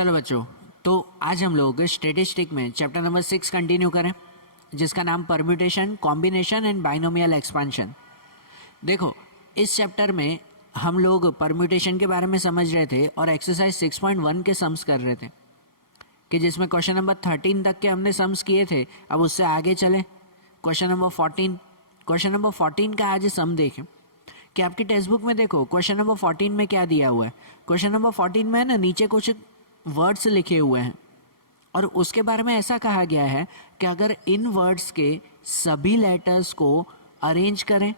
चलो बच्चों, तो आज हम लोग स्टैटिस्टिक में चैप्टर नंबर 6 कंटिन्यू करें, जिसका नाम permutation, combination and binomial expansion. देखो, इस चैप्टर में हम लोग परम्यूटेशन के बारे में समझ रहे थे और एक्सरसाइज 6.1 के सम्स कर रहे थे, कि जिसमें क्वेश्चन नंबर 13 तक के हमने सम्स किए थे। अब उससे आगे चले क्वेश्चन नंबर 14। क्वेश्चन नंबर 14 का आज सम देखें कि आपकी टेक्स्ट बुक में देखो क्वेश्चन नंबर 14 में क्या दिया हुआ है। क्वेश्चन नंबर 14 में ना नीचे कुछ वर्ड्स लिखे हुए हैं और उसके बारे में ऐसा कहा गया है कि अगर इन वर्ड्स के सभी लेटर्स को अरेंज करें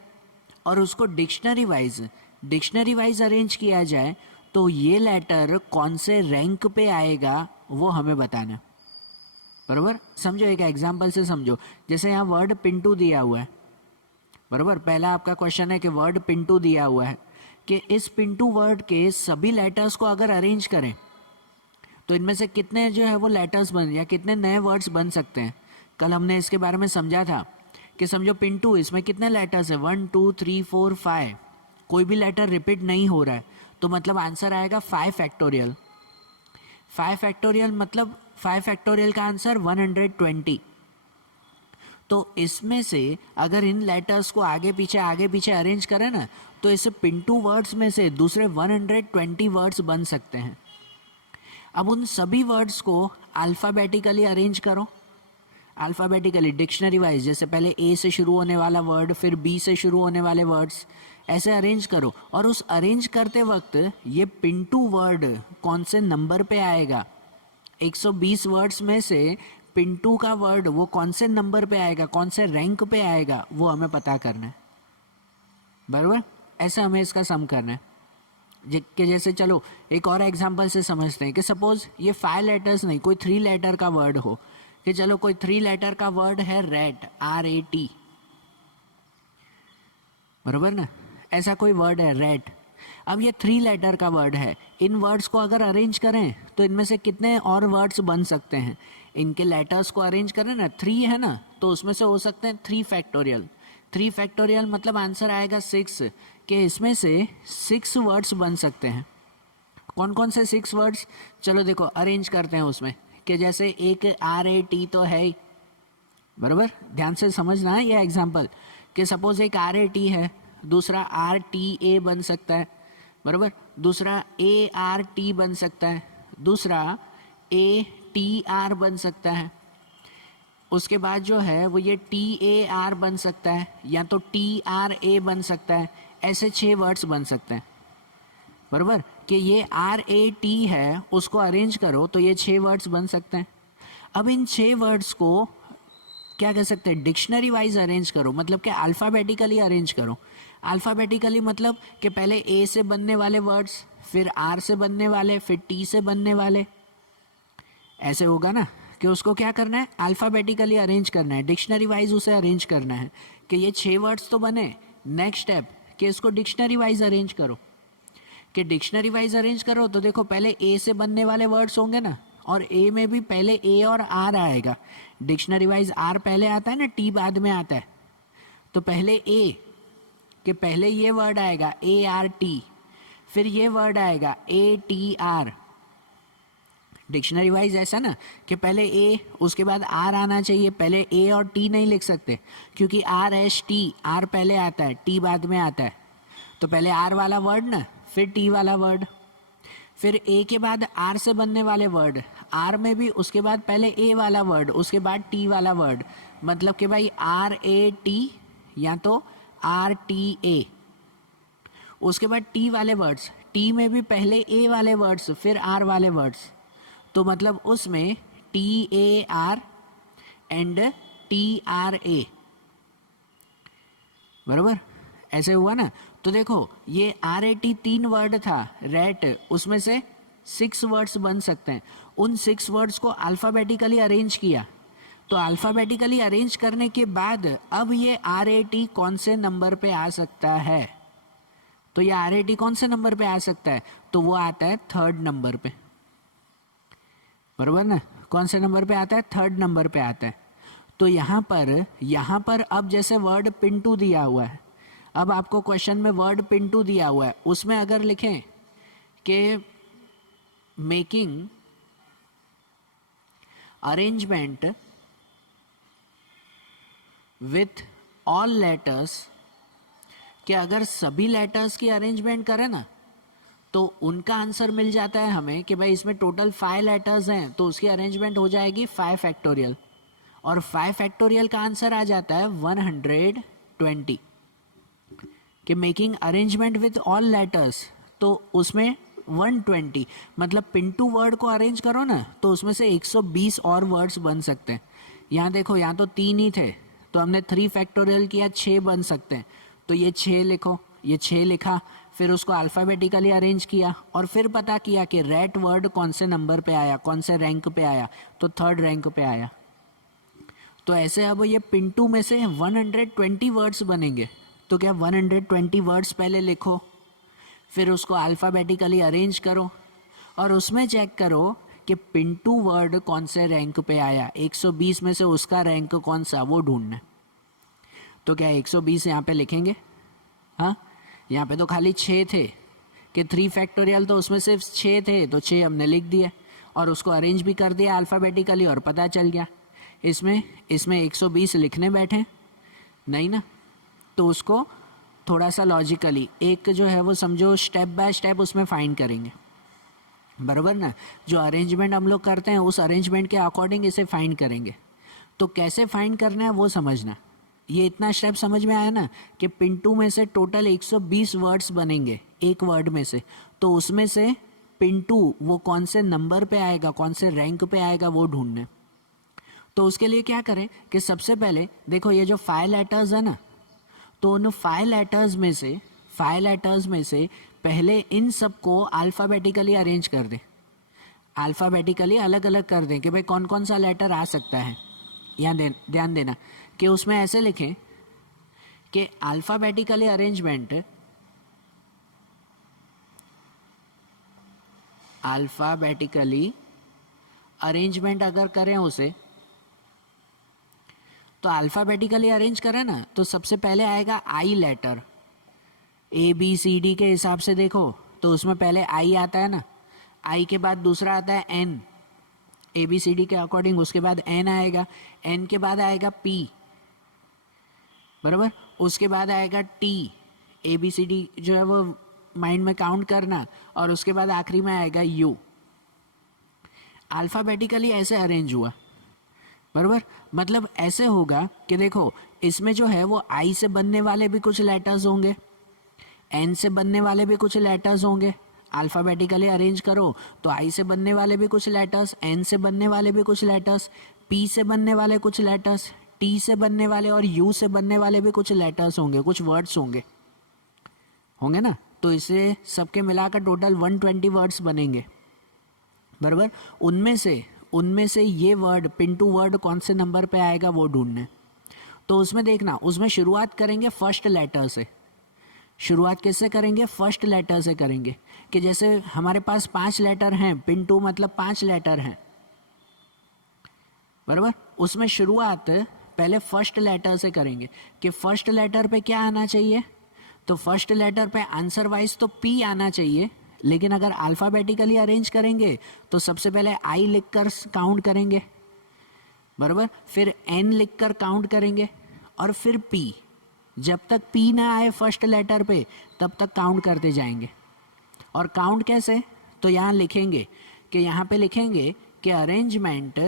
और उसको डिक्शनरी वाइज अरेंज किया जाए तो ये लेटर कौन से रैंक पे आएगा वो हमें बताना। बराबर, समझो, एक एग्जांपल से समझो। जैसे यहाँ वर्ड पिंटू दिया हुआ है, बराबर। पहला आपका क्वेश्चन है कि वर्ड पिंटू दिया हुआ है कि इस पिंटू वर्ड के सभी लेटर्स को अगर अरेंज करें तो इनमें से कितने जो है वो लेटर्स बन या कितने नए वर्ड्स बन सकते हैं। कल हमने इसके बारे में समझा था कि समझो पिंटू, इसमें कितने लेटर्स है, 1 2 3 4 5। कोई भी लेटर रिपीट नहीं हो रहा है तो मतलब आंसर आएगा 5 फैक्टोरियल। 5 फैक्टोरियल मतलब 5 फैक्टोरियल का आंसर 120। तो इसमें से अगर इन लेटर्स को आगे पीछे अरेंज करें ना तो इस पिंटू वर्ड्स में से दूसरे 120 वर्ड्स बन सकते हैं। अब उन सभी वर्ड्स को अल्फ़ाबेटिकली अरेंज करो, अल्फ़ाबेटिकली डिक्शनरी वाइज। जैसे पहले ए से शुरू होने वाला वर्ड, फिर बी से शुरू होने वाले वर्ड्स, ऐसे अरेंज करो। और उस अरेंज करते वक्त ये पिंटू वर्ड कौन से नंबर पे आएगा, 120 वर्ड्स में से पिंटू का वर्ड वो कौन से नंबर पे आएगा, कौन से रैंक पे आएगा, वो हमें पता करना है। बराबर, ऐसा हमें इसका सम करना है। कि जैसे चलो एक और एग्जांपल से समझते हैं कि सपोज ये 5 लेटर्स नहीं, कोई 3 लेटर का वर्ड हो। कि चलो कोई 3 लेटर का वर्ड है रैट, RAT, बराबर ना, ऐसा कोई वर्ड है रैट। अब ये 3 लेटर का वर्ड है, इन वर्ड्स को अगर अरेंज करें तो इनमें से कितने और वर्ड्स बन सकते हैं। इनके लेटर्स को अरेंज करें ना, 3 है ना, तो उसमें से हो सकते हैं 3 फैक्टोरियल। 3 फैक्टोरियल मतलब आंसर आएगा 6, कि इसमें से 6 वर्ड्स बन सकते हैं। कौन कौन से 6 वर्ड्स, चलो देखो अरेंज करते हैं उसमें। कि जैसे एक RAT तो है ही, बराबर, ध्यान से समझना है ये एग्जांपल। कि सपोज एक RAT है, दूसरा RTA बन सकता है, बराबर, दूसरा ART बन सकता है, दूसरा ATR बन सकता है, उसके बाद जो है वो ये TAR बन सकता है, या तो TRA बन सकता है। ऐसे 6 वर्ड्स बन सकते हैं, बराबर। कि ये RAT है, उसको अरेंज करो तो ये 6 वर्ड्स बन सकते हैं। अब इन 6 वर्ड्स को क्या कह सकते हैं, डिक्शनरी वाइज अरेंज करो, मतलब कि अल्फ़ाबेटिकली अरेंज करो। अल्फ़ाबेटिकली मतलब कि पहले A से बनने वाले वर्ड्स, फिर R से बनने वाले, फिर T से बनने वाले, ऐसे होगा ना। कि उसको क्या करना है, अल्फ़ाबेटिकली अरेंज करना है, डिक्शनरी वाइज उसे अरेंज करना है। कि ये 6 वर्ड्स तो बने, नेक्स्ट स्टेप कि इसको डिक्शनरी वाइज अरेंज करो। कि डिक्शनरी वाइज अरेंज करो तो देखो पहले ए से बनने वाले वर्ड्स होंगे ना, और ए में भी पहले ए और आर आएगा। डिक्शनरी वाइज आर पहले आता है ना, टी बाद में आता है। तो पहले ए, कि पहले ये वर्ड आएगा ART, फिर ये वर्ड आएगा ATR। डिक्शनरी वाइज ऐसा ना कि पहले ए उसके बाद आर आना चाहिए, पहले ए और टी नहीं लिख सकते क्योंकि RST, आर पहले आता है, टी बाद में आता है। तो पहले आर वाला वर्ड ना, फिर टी वाला वर्ड, फिर ए के बाद आर से बनने वाले वर्ड, आर में भी उसके बाद पहले ए वाला वर्ड, उसके बाद टी वाला वर्ड। मतलब कि भाई RAT या तो RTA, उसके बाद टी वाले वर्ड्स, टी में भी पहले ए वाले वर्ड्स फिर आर वाले वर्ड्स। तो मतलब उसमें TAR एंड TRA, बराबर, ऐसे हुआ ना। तो देखो ये RAT 3 वर्ड था, रैट, उसमें से 6 वर्ड्स बन सकते हैं। उन 6 वर्ड्स को अल्फ़ाबेटिकली अरेंज किया, तो अल्फ़ाबेटिकली अरेंज करने के बाद अब ये RAT कौन से नंबर पे आ सकता है। तो ये RAT कौन से नंबर पे आ सकता है, तो वो आता है 3rd नंबर पे, बराबर ना। कौन से नंबर पे आता है, 3rd नंबर पे आता है। तो यहाँ पर अब जैसे वर्ड पिंटू दिया हुआ है, अब आपको क्वेश्चन में वर्ड पिंटू दिया हुआ है, उसमें अगर लिखें कि making arrangement with all letters, कि अगर सभी लेटर्स की अरेंजमेंट करें ना तो उनका आंसर मिल जाता है हमें कि भाई इसमें टोटल 5 लेटर्स हैं तो उसकी अरेंजमेंट हो जाएगी 5 फैक्टोरियल, और 5 फैक्टोरियल का आंसर आ जाता है 120, कि making arrangement with all letters, तो उसमें 120 मतलब पिंटू वर्ड को अरेंज करो ना तो उसमें से 120 और वर्ड्स बन सकते हैं। यहाँ देखो, यहाँ तो 3 ही थे तो हमने 3 फैक्टोरियल किया, 6 बन सकते हैं, तो ये 6 लिखो, ये 6 लिखा, फिर उसको अल्फ़ाबेटिकली अरेंज किया और फिर पता किया कि रेट वर्ड कौन से नंबर पे आया, कौन से रैंक पे आया, तो 3rd रैंक पे आया। तो ऐसे अब ये पिंटू में से 120 वर्ड्स बनेंगे, तो क्या 120 वर्ड्स पहले लिखो, फिर उसको अल्फ़ाबेटिकली अरेंज करो और उसमें चेक करो कि पिंटू वर्ड कौन से रैंक पे आया, 120 में से उसका रैंक कौन सा, वो ढूंढना। तो क्या 120 यहाँ पे लिखेंगे? हाँ, यहाँ पे तो खाली 6 थे कि 3 फैक्टोरियल, तो उसमें सिर्फ 6 थे तो 6 हमने लिख दिए और उसको अरेंज भी कर दिया अल्फ़ाबेटिकली और पता चल गया। इसमें 120 लिखने बैठे नहीं ना, तो उसको थोड़ा सा लॉजिकली एक जो है वो समझो स्टेप बाय स्टेप उसमें फाइंड करेंगे, बराबर ना। जो अरेंजमेंट हम लोग करते हैं उस अरेंजमेंट के अकॉर्डिंग इसे फाइंड करेंगे। तो कैसे फाइंड करना है वो समझना। ये इतना स्टेप समझ में आया ना कि पिंटू में से टोटल 120 वर्ड्स बनेंगे एक वर्ड में से, तो उसमें से पिंटू वो कौन से नंबर पे आएगा, कौन से रैंक पे आएगा, वो ढूंढना है। तो उसके लिए क्या करें कि सबसे पहले देखो ये जो 5 लेटर्स है ना, तो उन 5 लेटर्स में से पहले इन सबको अल्फ़ाबेटिकली अरेंज कर दें, अल्फ़ाबेटिकली अलग अलग कर दें कि भाई कौन कौन सा लेटर आ सकता है। यहाँ ध्यान देना कि उसमें ऐसे लिखें कि अल्फ़ाबेटिकली अरेंजमेंट अगर करें उसे, तो अल्फ़ाबेटिकली अरेंज करें ना तो सबसे पहले आएगा आई लेटर, ABCD के हिसाब से देखो तो उसमें पहले आई आता है ना, आई के बाद दूसरा आता है N, ABCD के अकॉर्डिंग, उसके बाद N आएगा, N के बाद आएगा P, बराबर, उसके बाद आएगा T, ABCD जो है वो माइंड में काउंट करना, और उसके बाद आखिरी में आएगा U। अल्फ़ाबेटिकली ऐसे अरेंज हुआ, बराबर। मतलब ऐसे होगा कि देखो इसमें जो है वो आई से बनने वाले भी कुछ लेटर्स होंगे, एन से बनने वाले भी कुछ लेटर्स होंगे, अल्फ़ाबेटिकली अरेंज करो तो आई से बनने वाले भी कुछ लेटर्स, एन से बनने वाले भी कुछ लेटर्स, पी से बनने वाले कुछ लेटर्स, टी से बनने वाले और यू से बनने वाले भी कुछ लेटर्स होंगे, कुछ वर्ड्स होंगे ना। तो इसे सबके मिलाकर टोटल 120 वर्ड्स बनेंगे, बराबर। उनमें से ये वर्ड पिंटू वर्ड कौन से नंबर पे आएगा वो ढूंढना। तो उसमें देखना, उसमें शुरुआत करेंगे फर्स्ट लेटर से। शुरुआत किससे करेंगे? फर्स्ट लेटर से करेंगे, कि जैसे हमारे पास 5 लेटर हैं, पिंटू मतलब 5 लेटर हैं, बराबर। उसमें शुरुआत पहले फर्स्ट लेटर से करेंगे कि फर्स्ट लेटर पे क्या आना चाहिए, तो फर्स्ट लेटर पे आंसर वाइज तो पी आना चाहिए, लेकिन अगर अल्फ़ाबेटिकली अरेंज करेंगे तो सबसे पहले आई लिखकर काउंट करेंगे, बराबर, फिर एन लिखकर काउंट करेंगे और फिर पी। जब तक पी ना आए फर्स्ट लेटर पे तब तक काउंट करते जाएंगे। और काउंट कैसे? तो यहाँ लिखेंगे कि यहाँ पे लिखेंगे कि arrangement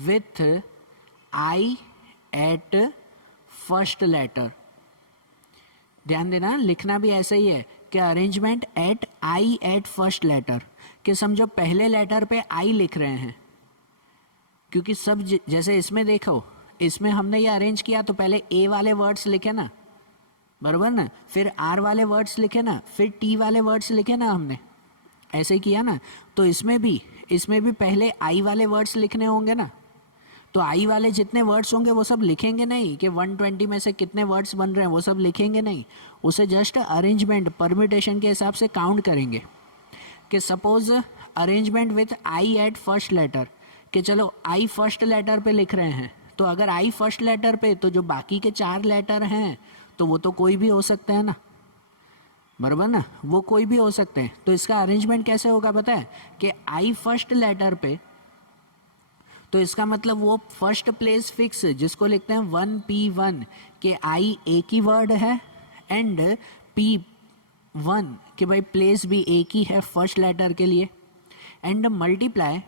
with I at first letter. ध्यान देना, लिखना भी ऐसे ही है कि arrangement at I at first letter, कि समझो पहले लेटर पे आई लिख रहे हैं, क्योंकि सब जैसे इसमें देखो, इसमें हमने ये अरेंज किया तो पहले ए वाले वर्ड्स लिखे ना, बराबर ना, फिर आर वाले वर्ड्स लिखे ना, फिर टी वाले वर्ड्स लिखे ना, हमने ऐसे ही किया ना। तो इसमें भी पहले आई वाले वर्ड्स लिखने होंगे ना। तो आई वाले जितने वर्ड्स होंगे वो सब लिखेंगे नहीं कि 120 में से कितने वर्ड्स बन रहे हैं, वो सब लिखेंगे नहीं, उसे जस्ट अरेंजमेंट परम्यूटेशन के हिसाब से काउंट करेंगे। कि suppose arrangement with I at first letter, कि चलो आई फर्स्ट लेटर पे लिख रहे हैं, तो अगर आई फर्स्ट लेटर पे तो जो बाकी के 4 लेटर हैं तो वो तो कोई भी हो सकते हैं ना, बराबर ना, वो कोई भी हो सकते हैं। तो इसका अरेंजमेंट कैसे होगा पता है कि आई फर्स्ट लेटर पे, तो इसका मतलब वो फर्स्ट प्लेस फिक्स जिसको लिखते हैं 1P1 के आई एक ही वर्ड है एंड P1 कि भाई प्लेस भी एक ही है फर्स्ट लेटर के लिए, एंड मल्टीप्लाई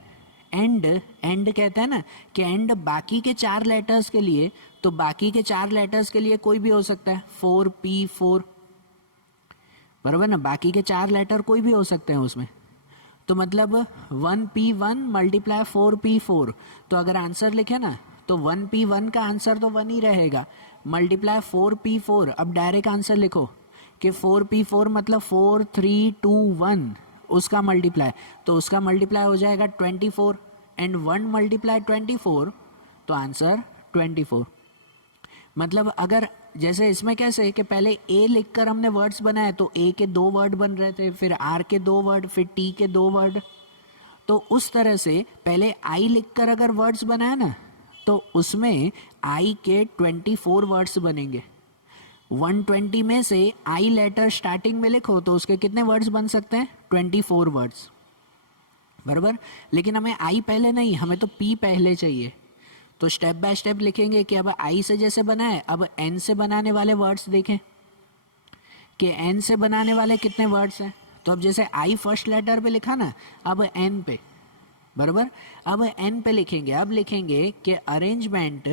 एंड कहते हैं ना कि एंड बाकी के 4 लेटर्स के लिए, तो बाकी के 4 लेटर्स के लिए कोई भी हो सकता है 4P4, बराबर ना, बाकी के 4 लेटर कोई भी हो सकते हैं उसमें। तो मतलब 1P1 मल्टीप्लाई 4P4, तो अगर आंसर लिखे ना तो 1P1 का आंसर तो 1 ही रहेगा, मल्टीप्लाई 4P4। अब डायरेक्ट आंसर लिखो कि 4P4 मतलब 4 3 2 1, उसका मल्टीप्लाई, तो उसका मल्टीप्लाई हो जाएगा 24 एंड 1 मल्टीप्लाई 24, तो आंसर 24। मतलब अगर जैसे इसमें कैसे कि पहले ए लिखकर हमने वर्ड्स बनाए, तो ए के 2 वर्ड बन रहे थे, फिर आर के 2 वर्ड, फिर टी के 2 वर्ड, तो उस तरह से पहले आई लिखकर अगर वर्ड्स बनाए ना तो उसमें आई के 24 वर्ड्स बनेंगे। 120 में से आई लेटर स्टार्टिंग में लिखो तो उसके कितने वर्ड्स बन सकते हैं 24 वर्ड्स, बराबर। लेकिन हमें आई पहले नहीं, हमें तो पी पहले चाहिए। तो स्टेप बाय स्टेप लिखेंगे कि अब आई से जैसे बना है, अब एन से बनाने वाले वर्ड्स देखें कि एन से बनाने वाले कितने वर्ड्स हैं। तो अब जैसे आई फर्स्ट लेटर पे लिखा ना, अब एन पे, बराबर, अब एन पे लिखेंगे। अब लिखेंगे कि arrangement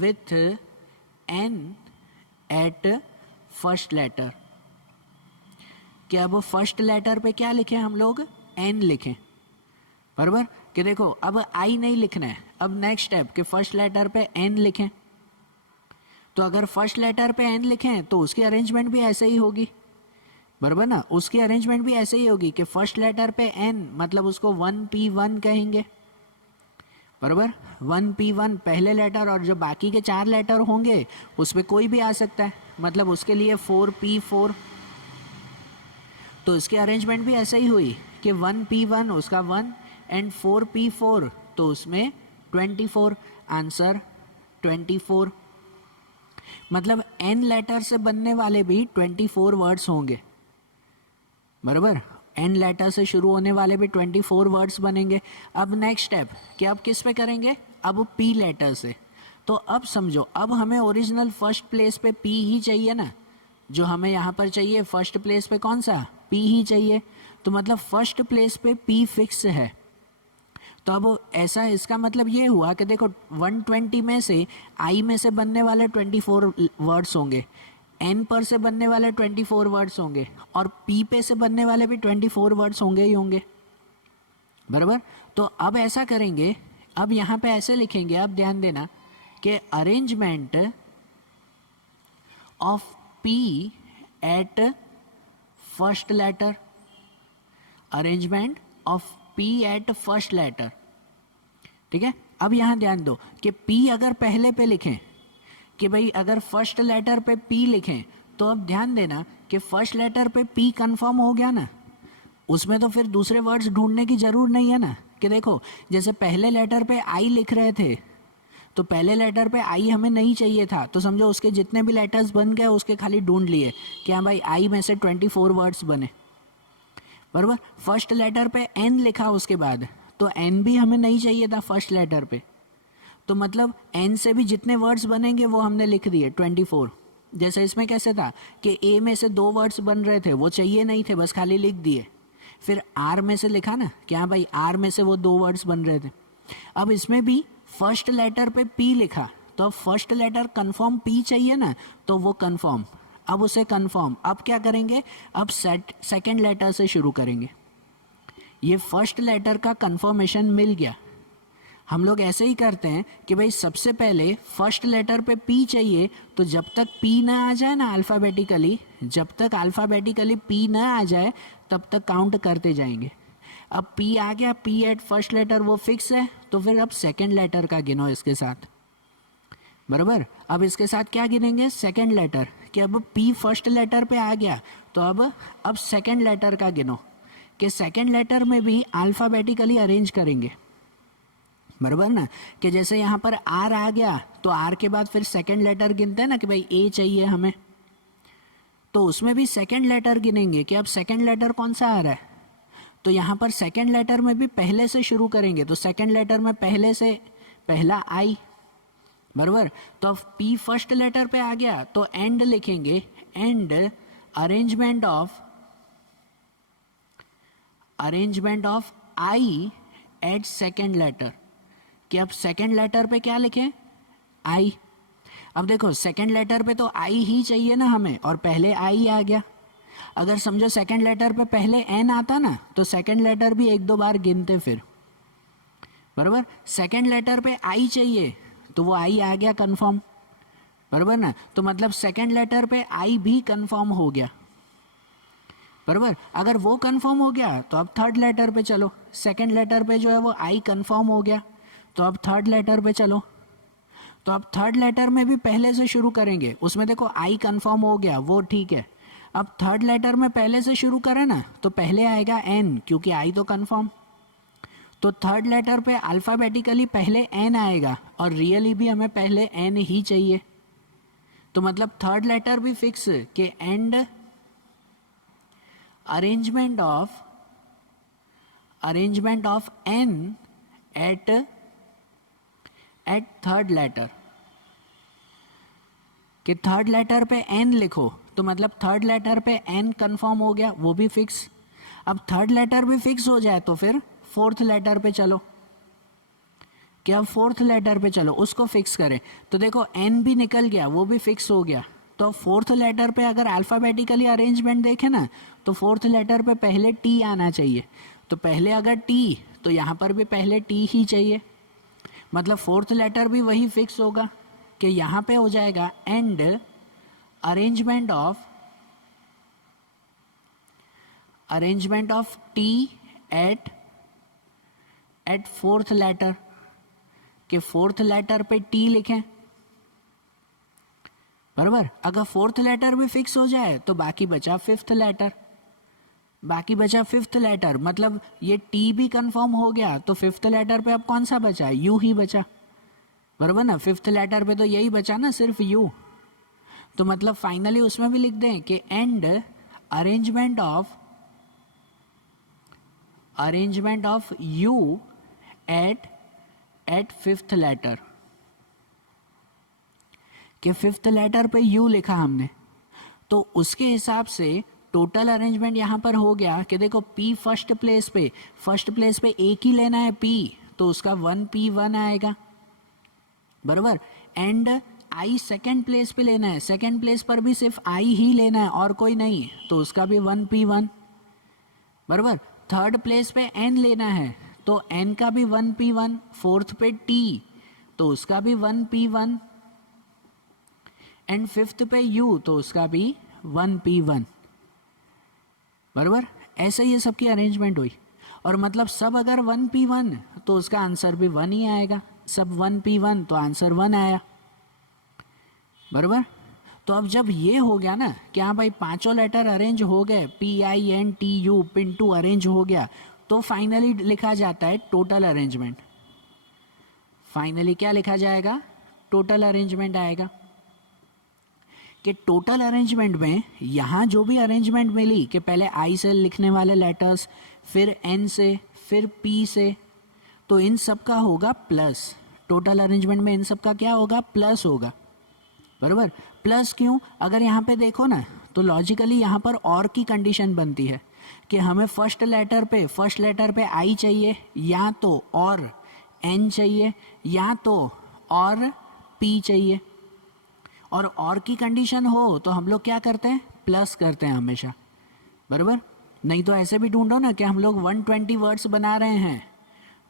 with N at first letter, कि अब फर्स्ट लेटर पे क्या लिखें हम लोग, एन लिखें, बराबर। कि देखो अब आई नहीं लिखना है, अब नेक्स्ट स्टेप कि फर्स्ट लेटर पे एन लिखें। तो अगर फर्स्ट लेटर पे एन लिखें तो उसकी अरेंजमेंट भी ऐसे ही होगी, बराबर ना, उसकी अरेंजमेंट भी ऐसे ही होगी कि फर्स्ट लेटर पे एन मतलब उसको 1P1 कहेंगे, बराबर। 1P1 पहले लेटर, और जो बाकी के 4 लेटर होंगे उसमें कोई भी आ सकता है, मतलब उसके लिए 4P4। तो इसकी अरेंजमेंट भी ऐसे ही हुई कि 1P1 उसका 1 एंड 4P4 तो उसमें 24, आंसर 24। मतलब एन लेटर से बनने वाले भी 24 वर्ड्स होंगे, बराबर। एन लेटर से शुरू होने वाले भी 24 वर्ड्स बनेंगे। अब नेक्स्ट स्टेप कि अब किस पे करेंगे, अब पी लेटर से। तो अब समझो, अब हमें ओरिजिनल फर्स्ट प्लेस पे पी ही चाहिए ना, जो हमें यहाँ पर चाहिए फर्स्ट प्लेस पे कौन सा, पी ही चाहिए। तो मतलब फर्स्ट प्लेस पे पी फिक्स है। तो अब ऐसा, इसका मतलब ये हुआ कि देखो 120 में से आई में से बनने वाले 24 वर्ड्स होंगे, एन पर से बनने वाले 24 वर्ड्स होंगे, और पी पे से बनने वाले भी 24 वर्ड्स होंगे ही होंगे, बराबर। तो अब ऐसा करेंगे, अब यहाँ पे ऐसे लिखेंगे, अब ध्यान देना कि arrangement of P at first letter, arrangement of P at first letter, ठीक है। अब यहाँ ध्यान दो कि पी अगर पहले पे लिखें, कि भाई अगर फर्स्ट लेटर पे पी लिखें, तो अब ध्यान देना कि फर्स्ट लेटर पे पी कंफर्म हो गया ना, उसमें तो फिर दूसरे वर्ड्स ढूंढने की जरूर नहीं है ना। कि देखो जैसे पहले लेटर पे आई लिख रहे थे, तो पहले लेटर पे आई हमें नहीं चाहिए था, तो समझो उसके जितने भी लेटर्स बन गए उसके खाली ढूंढ लिए कि हाँ भाई आई में से 24 वर्ड्स बने, बराबर। फर्स्ट लेटर पे एन लिखा उसके बाद, तो एन भी हमें नहीं चाहिए था फर्स्ट लेटर पे, तो मतलब एन से भी जितने वर्ड्स बनेंगे वो हमने लिख दिए 24। जैसे इसमें कैसे था कि ए में से 2 वर्ड्स बन रहे थे, वो चाहिए नहीं थे, बस खाली लिख दिए। फिर आर में से लिखा ना कि हाँ भाई आर में से वो 2 वर्ड्स बन रहे थे। अब इसमें भी फर्स्ट लेटर पे पी लिखा, तो अब फर्स्ट लेटर कंफर्म पी चाहिए ना, तो वो कंफर्म, अब उसे कंफर्म, अब क्या करेंगे, अब सेकंड लेटर से शुरू करेंगे। ये फर्स्ट लेटर का कंफर्मेशन मिल गया। हम लोग ऐसे ही करते हैं कि भाई सबसे पहले फर्स्ट लेटर पे पी चाहिए, तो जब तक पी ना आ जाए ना अल्फ़ाबेटिकली, जब तक अल्फ़ाबेटिकली पी ना आ जाए तब तक काउंट करते जाएंगे। अब पी आ गया, पी एट फर्स्ट लेटर वो फिक्स है, तो फिर अब सेकंड लेटर का गिनो इसके साथ, बराबर। अब इसके साथ क्या गिनेंगे, सेकंड लेटर, कि अब पी फर्स्ट लेटर पे आ गया, तो अब सेकंड लेटर का गिनो, कि सेकंड लेटर में भी अल्फ़ाबेटिकली अरेंज करेंगे, बराबर ना, कि जैसे यहाँ पर आर आ गया तो आर के बाद फिर सेकंड लेटर गिनते हैं ना कि भाई ए चाहिए हमें, तो उसमें भी सेकंड लेटर गिनेंगे कि अब सेकंड लेटर कौन सा आ रहा है, तो यहाँ पर सेकंड लेटर में भी पहले से शुरू करेंगे, तो सेकंड लेटर में पहले से पहला आई, बराबर। तो अब पी फर्स्ट लेटर पे आ गया तो एंड लिखेंगे, and arrangement of I at second letter, कि अब सेकंड लेटर पे क्या लिखें, आई। अब देखो सेकंड लेटर पे तो आई ही चाहिए ना हमें, और पहले आई आ गया। अगर समझो सेकंड लेटर पे पहले एन आता ना तो सेकंड लेटर भी एक दो बार गिनते फिर, बराबर। सेकंड लेटर पे आई चाहिए तो वो आई आ गया कंफर्म, बराबर ना, तो मतलब सेकंड लेटर पे आई भी कंफर्म हो गया, बराबर। अगर वो कंफर्म हो गया तो अब थर्ड लेटर पे चलो, सेकंड लेटर पे जो है वो आई कंफर्म हो गया, तो अब थर्ड लेटर पे चलो, तो अब थर्ड लेटर में भी पहले से शुरू करेंगे, उसमें देखो आई कंफर्म हो गया वो ठीक है। अब थर्ड लेटर में पहले से शुरू करें ना तो पहले आएगा एन, क्योंकि आई तो कंफर्म, तो थर्ड लेटर पे अल्फ़ाबेटिकली पहले एन आएगा, और रियली भी हमें पहले एन ही चाहिए, तो मतलब थर्ड लेटर भी फिक्स कि and arrangement of N at third letter, कि थर्ड लेटर पे एन लिखो, तो मतलब थर्ड लेटर पे एन कंफर्म हो गया, वो भी फिक्स। अब थर्ड लेटर भी फिक्स हो जाए तो फिर फोर्थ लेटर पे चलो, कि अब फोर्थ लेटर पे चलो उसको फिक्स करें, तो देखो एन भी निकल गया, वो भी फिक्स हो गया। तो फोर्थ लेटर पे अगर अल्फ़ाबेटिकली अरेंजमेंट देखें ना तो फोर्थ लेटर पे पहले टी आना चाहिए, तो पहले अगर टी तो यहाँ पर भी पहले टी ही चाहिए, मतलब फोर्थ लेटर भी वही फिक्स होगा कि यहाँ पे हो जाएगा and arrangement of T at fourth letter, कि फोर्थ लेटर पे टी लिखें, बराबर। अगर फोर्थ लेटर भी फिक्स हो जाए तो बाकी बचा फिफ्थ लेटर, मतलब ये टी भी कंफर्म हो गया, तो फिफ्थ लेटर पे अब कौन सा बचा, यू ही बचा, बराबर ना, फिफ्थ लेटर पे तो यही बचा ना सिर्फ यू, तो मतलब फाइनली उसमें भी लिख दें कि and arrangement of U at fifth letter, कि फिफ्थ लेटर पे यू लिखा हमने, तो उसके हिसाब से टोटल अरेंजमेंट यहाँ पर हो गया कि देखो पी फर्स्ट प्लेस पे एक ही लेना है पी, तो उसका 1P1 आएगा, बराबर। एंड आई सेकंड प्लेस पे लेना है, सेकंड प्लेस पर भी सिर्फ आई ही लेना है और कोई नहीं, तो उसका भी 1P1, बराबर। थर्ड प्लेस पे एन लेना है तो एन का भी 1P1, फोर्थ पे टी तो उसका भी 1P1, एंड फिफ्थ पे यू तो उसका भी 1P1, बराबर। ऐसे ये सबकी अरेंजमेंट हुई, और मतलब सब अगर 1P1 तो उसका आंसर भी 1 ही आएगा, सब 1P1 तो आंसर 1 आया, बराबर। तो अब जब ये हो गया ना कि हाँ भाई पांचों लेटर अरेंज हो गए, PINTU पिंटू अरेंज हो गया, तो फाइनली लिखा जाता है टोटल अरेंजमेंट। फाइनली क्या लिखा जाएगा, टोटल अरेंजमेंट आएगा, कि टोटल अरेंजमेंट में यहाँ जो भी अरेंजमेंट मिली कि पहले आई से लिखने वाले लेटर्स, फिर एन से, फिर पी से, तो इन सब का होगा प्लस, टोटल अरेंजमेंट में इन सब का क्या होगा, प्लस होगा, बराबर। प्लस क्यों, अगर यहाँ पे देखो ना तो लॉजिकली यहाँ पर और की कंडीशन बनती है कि हमें फर्स्ट लेटर पे आई चाहिए, या तो और एन चाहिए, या तो और पी चाहिए, और की कंडीशन हो तो हम लोग क्या करते हैं, प्लस करते हैं हमेशा, बराबर। नहीं तो ऐसे भी ढूंढो ना कि हम लोग 120 वर्ड्स बना रहे हैं,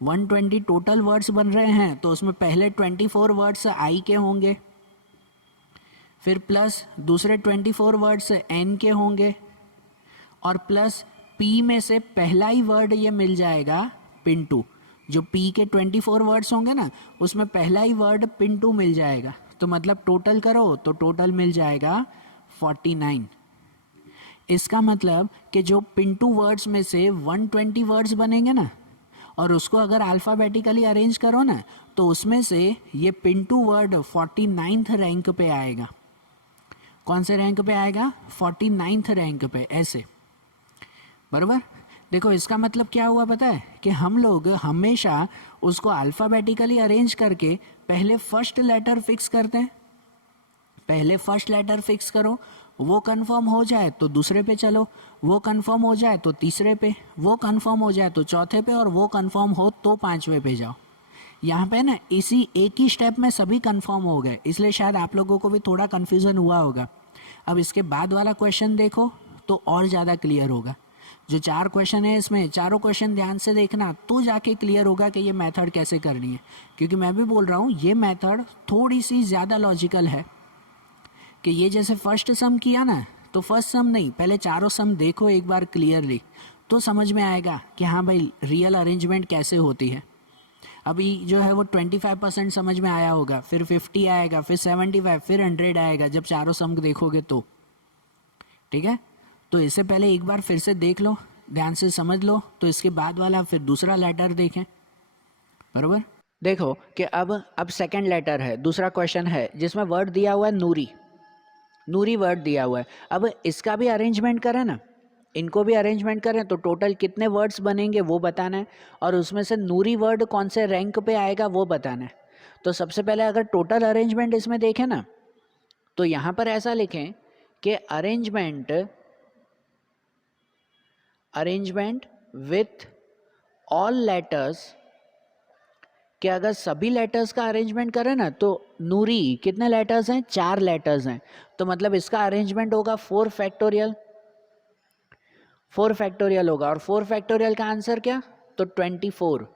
120 टोटल वर्ड्स बन रहे हैं, तो उसमें पहले 24 वर्ड्स आई के होंगे, फिर प्लस दूसरे 24 वर्ड्स एन के होंगे, और प्लस पी में से पहला ही वर्ड ये मिल जाएगा पिंटू, जो पी के 24 वर्ड्स होंगे ना उसमें पहला ही वर्ड पिंटू मिल जाएगा, तो मतलब टोटल करो तो टोटल मिल जाएगा 49। इसका मतलब कि जो पिंटू वर्ड्स में से 120 वर्ड्स बनेंगे ना, और उसको अगर अल्फ़ाबेटिकली अरेंज करो ना तो उसमें से ये पिंटू वर्ड 49th रैंक पे आएगा। कौन से रैंक पे आएगा? 49th रैंक पे, ऐसे, बराबर। देखो इसका मतलब क्या हुआ पता है कि हम लोग हमेशा उसको अल्फ़ाबेटिकली अरेंज करके पहले फर्स्ट लेटर फिक्स करते हैं। पहले फर्स्ट लेटर फिक्स करो, वो कंफर्म हो जाए तो दूसरे पे चलो, वो कंफर्म हो जाए तो तीसरे पे, वो कंफर्म हो जाए तो चौथे पे, और वो कंफर्म हो तो पांचवे पे जाओ। यहाँ पे ना इसी एक ही स्टेप में सभी कंफर्म हो गए, इसलिए शायद आप लोगों को भी थोड़ा कन्फ्यूज़न हुआ होगा। अब इसके बाद वाला क्वेश्चन देखो तो और ज़्यादा क्लियर होगा। जो 4 क्वेश्चन है इसमें, चारों क्वेश्चन ध्यान से देखना तो जाके क्लियर होगा कि ये मेथड कैसे करनी है। क्योंकि मैं भी बोल रहा हूँ ये मेथड थोड़ी सी ज़्यादा लॉजिकल है कि ये जैसे फर्स्ट सम किया ना, तो फर्स्ट सम नहीं, पहले चारों सम देखो एक बार क्लियरली, तो समझ में आएगा कि हाँ भाई रियल अरेंजमेंट कैसे होती है। अभी जो है वो 25% समझ में आया होगा, फिर 50 आएगा, फिर 75, फिर 100 आएगा जब चारों सम देखोगे तो। ठीक है, तो इससे पहले एक बार फिर से देख लो, ध्यान से समझ लो, तो इसके बाद वाला फिर दूसरा लेटर देखें, बराबर। देखो कि अब सेकंड लेटर है, दूसरा क्वेश्चन है जिसमें वर्ड दिया हुआ है नूरी, नूरी वर्ड दिया हुआ है। अब इसका भी अरेंजमेंट करें ना, इनको भी अरेंजमेंट करें तो टोटल कितने वर्ड्स बनेंगे वो बताना है, और उसमें से नूरी वर्ड कौन से रैंक पे आएगा वो बताना है। तो सबसे पहले अगर टोटल अरेंजमेंट इसमें देखें ना, तो यहाँ पर ऐसा लिखें कि अरेंजमेंट विथ ऑल लेटर्स, कि अगर सभी लेटर्स का अरेंजमेंट करें ना तो नूरी कितने लेटर्स हैं? 4 लेटर्स हैं, तो मतलब इसका अरेंजमेंट होगा 4 फैक्टोरियल, 4 फैक्टोरियल होगा। और 4 फैक्टोरियल का आंसर क्या? तो 24।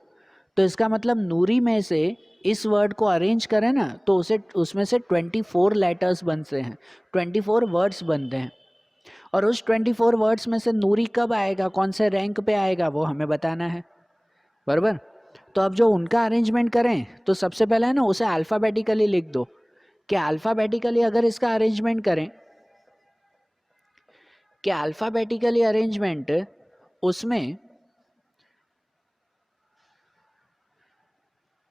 तो इसका मतलब नूरी में से इस वर्ड को अरेंज करें ना तो उसे उसमें से 24 लेटर्स बनते हैं, 24 वर्ड्स बनते हैं। और उस 24 वर्ड्स में से नूरी कब आएगा, कौन से रैंक पे आएगा, वो हमें बताना है, बराबर। तो अब जो उनका अरेंजमेंट करें तो सबसे पहले है ना उसे अल्फ़ाबेटिकली लिख दो, कि अल्फ़ाबेटिकली अगर इसका अरेंजमेंट करें, कि अल्फ़ाबेटिकली अरेंजमेंट उसमें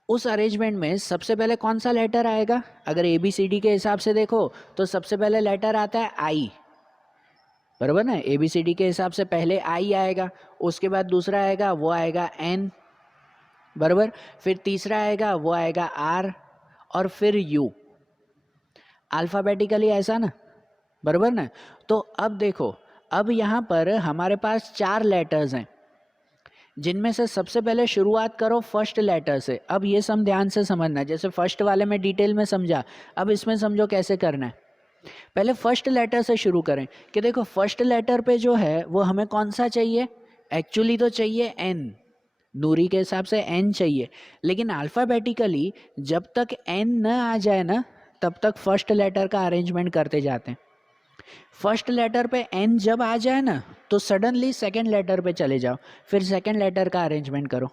उस अरेंजमेंट में सबसे पहले कौन सा लेटर आएगा? अगर ABCD के हिसाब से देखो तो सबसे पहले लेटर आता है आई, बराबर ना। ABCD के हिसाब से पहले आई आएगा, उसके बाद दूसरा आएगा वो आएगा N, बराबर। फिर तीसरा आएगा वो आएगा R, और फिर U, अल्फ़ाबेटिकली ऐसा ना, बराबर ना। तो अब देखो, अब यहाँ पर हमारे पास 4 लेटर्स हैं, जिनमें से सबसे पहले शुरुआत करो फर्स्ट लेटर से। अब ये सम ध्यान से समझना, जैसे फर्स्ट वाले में डिटेल में समझा, अब इसमें समझो कैसे करना है। पहले फर्स्ट लेटर से शुरू करें, कि देखो फर्स्ट लेटर पे जो है वो हमें कौन सा चाहिए? एक्चुअली तो चाहिए N, नूरी के हिसाब से N चाहिए, लेकिन अल्फ़ाबेटिकली जब तक N न आ जाए ना तब तक फर्स्ट लेटर का अरेंजमेंट करते जाते हैं। फर्स्ट लेटर पे N जब आ जाए ना तो सडनली सेकंड लेटर पे चले जाओ, फिर सेकंड लेटर का अरेंजमेंट करो।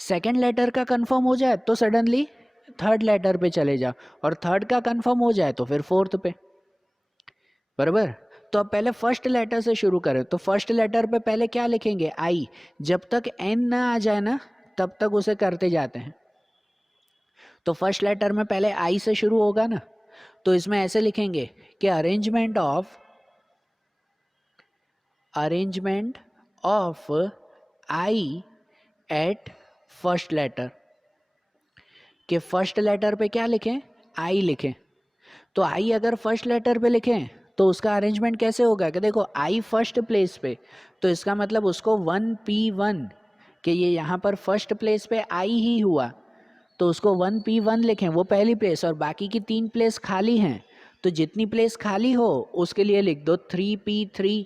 सेकंड लेटर का कंफर्म हो जाए तो सडनली थर्ड लेटर पे चले जाओ, और थर्ड का कंफर्म हो जाए तो फिर फोर्थ पे, बराबर। तो अब पहले फर्स्ट लेटर से शुरू करें, तो फर्स्ट लेटर पे पहले क्या लिखेंगे? आई। जब तक N ना आ जाए ना तब तक उसे करते जाते हैं। तो फर्स्ट लेटर में पहले आई से शुरू होगा ना, तो इसमें ऐसे लिखेंगे कि arrangement of I at first letter, कि फर्स्ट लेटर पे क्या लिखें? आई लिखें। तो आई अगर फर्स्ट लेटर पे लिखें तो उसका अरेंजमेंट कैसे होगा? कि देखो आई फर्स्ट प्लेस पे, तो इसका मतलब उसको 1P1, कि ये यहाँ पर फर्स्ट प्लेस पे आई ही हुआ, तो उसको 1P1 लिखें, वो पहली प्लेस, और बाकी की 3 प्लेस खाली हैं, तो जितनी प्लेस खाली हो उसके लिए लिख दो 3P3,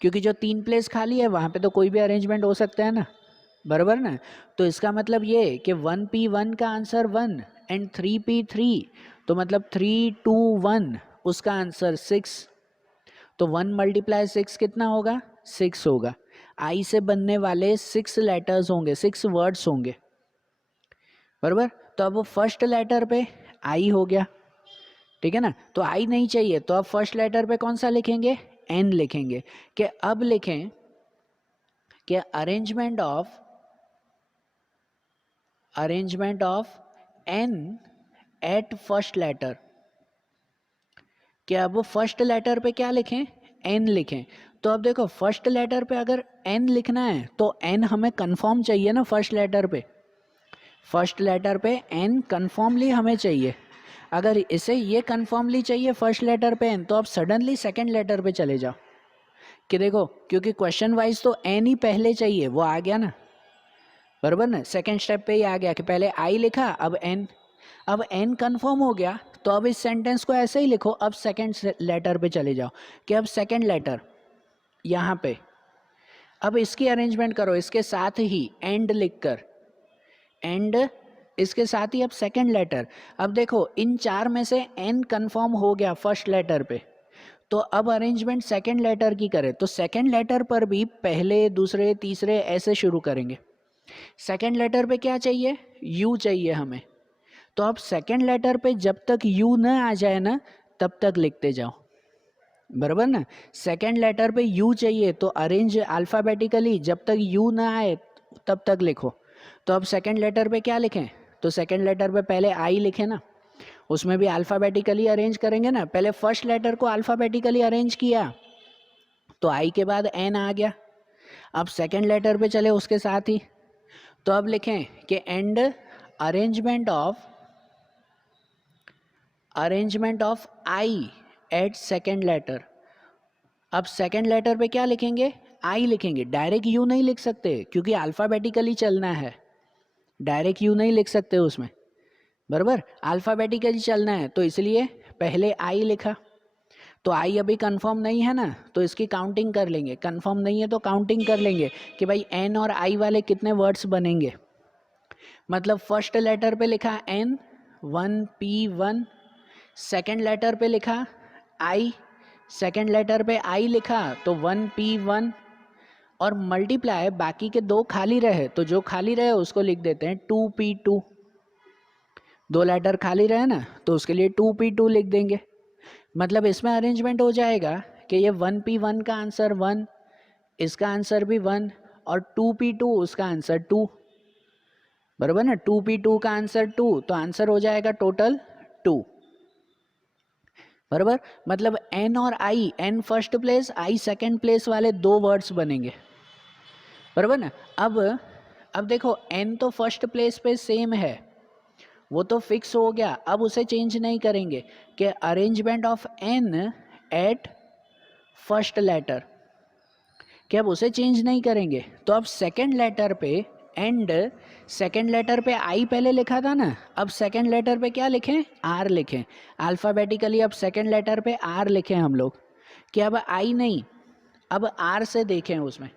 क्योंकि जो 3 प्लेस खाली है वहाँ पे तो कोई भी अरेंजमेंट हो सकता है ना, बराबर ना। तो इसका मतलब ये कि 1P1 का आंसर 1 एंड 3P3, तो मतलब 3 2 1, उसका आंसर 6। तो 1 × 6 कितना होगा? 6 होगा। आई से बनने वाले 6 लेटर्स होंगे, 6 वर्ड्स होंगे, बराबर। तो अब वो फर्स्ट लेटर पे आई हो गया, ठीक है ना। तो आई नहीं चाहिए, तो अब फर्स्ट लेटर पे कौन सा लिखेंगे? N लिखेंगे। कि अब लिखें कि arrangement of N at first letter, कि अब फर्स्ट लेटर पे क्या लिखें, एन लिखें। तो अब देखो फर्स्ट लेटर पे अगर एन लिखना है तो एन हमें कंफर्म चाहिए ना, फर्स्ट लेटर पे एन कंफर्मली हमें चाहिए। अगर इसे ये कंफर्मली चाहिए फर्स्ट लेटर पे एन, तो अब सडनली सेकंड लेटर पे चले जाओ कि देखो, क्योंकि क्वेश्चन वाइज तो एन ही पहले चाहिए, वो आ गया ना, बराबर ना, सेकंड स्टेप पे ही आ गया कि पहले आई लिखा अब एन कंफर्म हो गया। तो अब इस सेंटेंस को ऐसे ही लिखो, अब सेकंड लेटर पे चले जाओ कि अब सेकंड लेटर यहाँ पे, अब इसकी अरेंजमेंट करो इसके साथ ही एंड लिखकर, एंड इसके साथ ही अब सेकंड लेटर। अब देखो इन चार में से एन कंफर्म हो गया फर्स्ट लेटर पे, तो अब अरेंजमेंट सेकंड लेटर की करें तो सेकंड लेटर पर भी पहले दूसरे तीसरे ऐसे शुरू करेंगे। सेकंड लेटर पे क्या चाहिए, यू चाहिए हमें। तो अब सेकंड लेटर पे जब तक यू न आ जाए ना तब तक लिखते जाओ, बराबर ना। सेकंड लेटर पे यू चाहिए तो अरेंज अल्फ़ाबेटिकली, जब तक यू ना आए तब तक लिखो। तो अब सेकंड लेटर पे क्या लिखें, तो सेकंड लेटर पे पहले आई लिखें ना, उसमें भी अल्फ़ाबेटिकली अरेंज करेंगे ना। पहले फर्स्ट लेटर को अल्फ़ाबेटिकली अरेंज किया तो आई के बाद एन आ गया, अब सेकंड लेटर पे चले उसके साथ ही, तो अब लिखें कि and arrangement of I at second letter. अब सेकंड लेटर पे क्या लिखेंगे, आई लिखेंगे, डायरेक्ट यू नहीं लिख सकते क्योंकि अल्फ़ाबेटिकली चलना है, डायरेक्ट यू नहीं लिख सकते उसमें, बराबर, अल्फ़ाबेटिकली चलना है, तो इसलिए पहले आई लिखा। तो आई अभी कंफर्म नहीं है ना, तो इसकी काउंटिंग कर लेंगे, कंफर्म नहीं है तो काउंटिंग कर लेंगे कि भाई एन और आई वाले कितने वर्ड्स बनेंगे। मतलब फर्स्ट लेटर पे लिखा एन 1P1, सेकेंड लेटर पे लिखा आई, सेकेंड लेटर पे आई लिखा तो 1P1, और मल्टीप्लाई बाकी के दो खाली रहे तो जो खाली रहे उसको लिख देते हैं 2P2, दो लेटर खाली रहे ना तो उसके लिए 2P2 लिख देंगे। मतलब इसमें अरेंजमेंट हो जाएगा कि ये 1P1 का आंसर 1, इसका आंसर भी 1, और 2P2 उसका आंसर 2, बराबर ना। 2P2 का आंसर 2, तो आंसर हो जाएगा टोटल 2, बराबर। मतलब एन और I, N first place I second place वाले दो वर्ड्स बनेंगे, बराबर ना। अब देखो एन तो फर्स्ट प्लेस पे सेम है, वो तो फिक्स हो गया, अब उसे चेंज नहीं करेंगे कि arrangement of N at first letter, कि अब उसे चेंज नहीं करेंगे। तो अब सेकंड लेटर पे एंड, सेकंड लेटर पे आई पहले लिखा था ना, अब सेकंड लेटर पे क्या लिखें, आर लिखें अल्फ़ाबेटिकली। अब सेकंड लेटर पे आर लिखें हम लोग, कि अब आई नहीं, अब आर से देखें उसमें।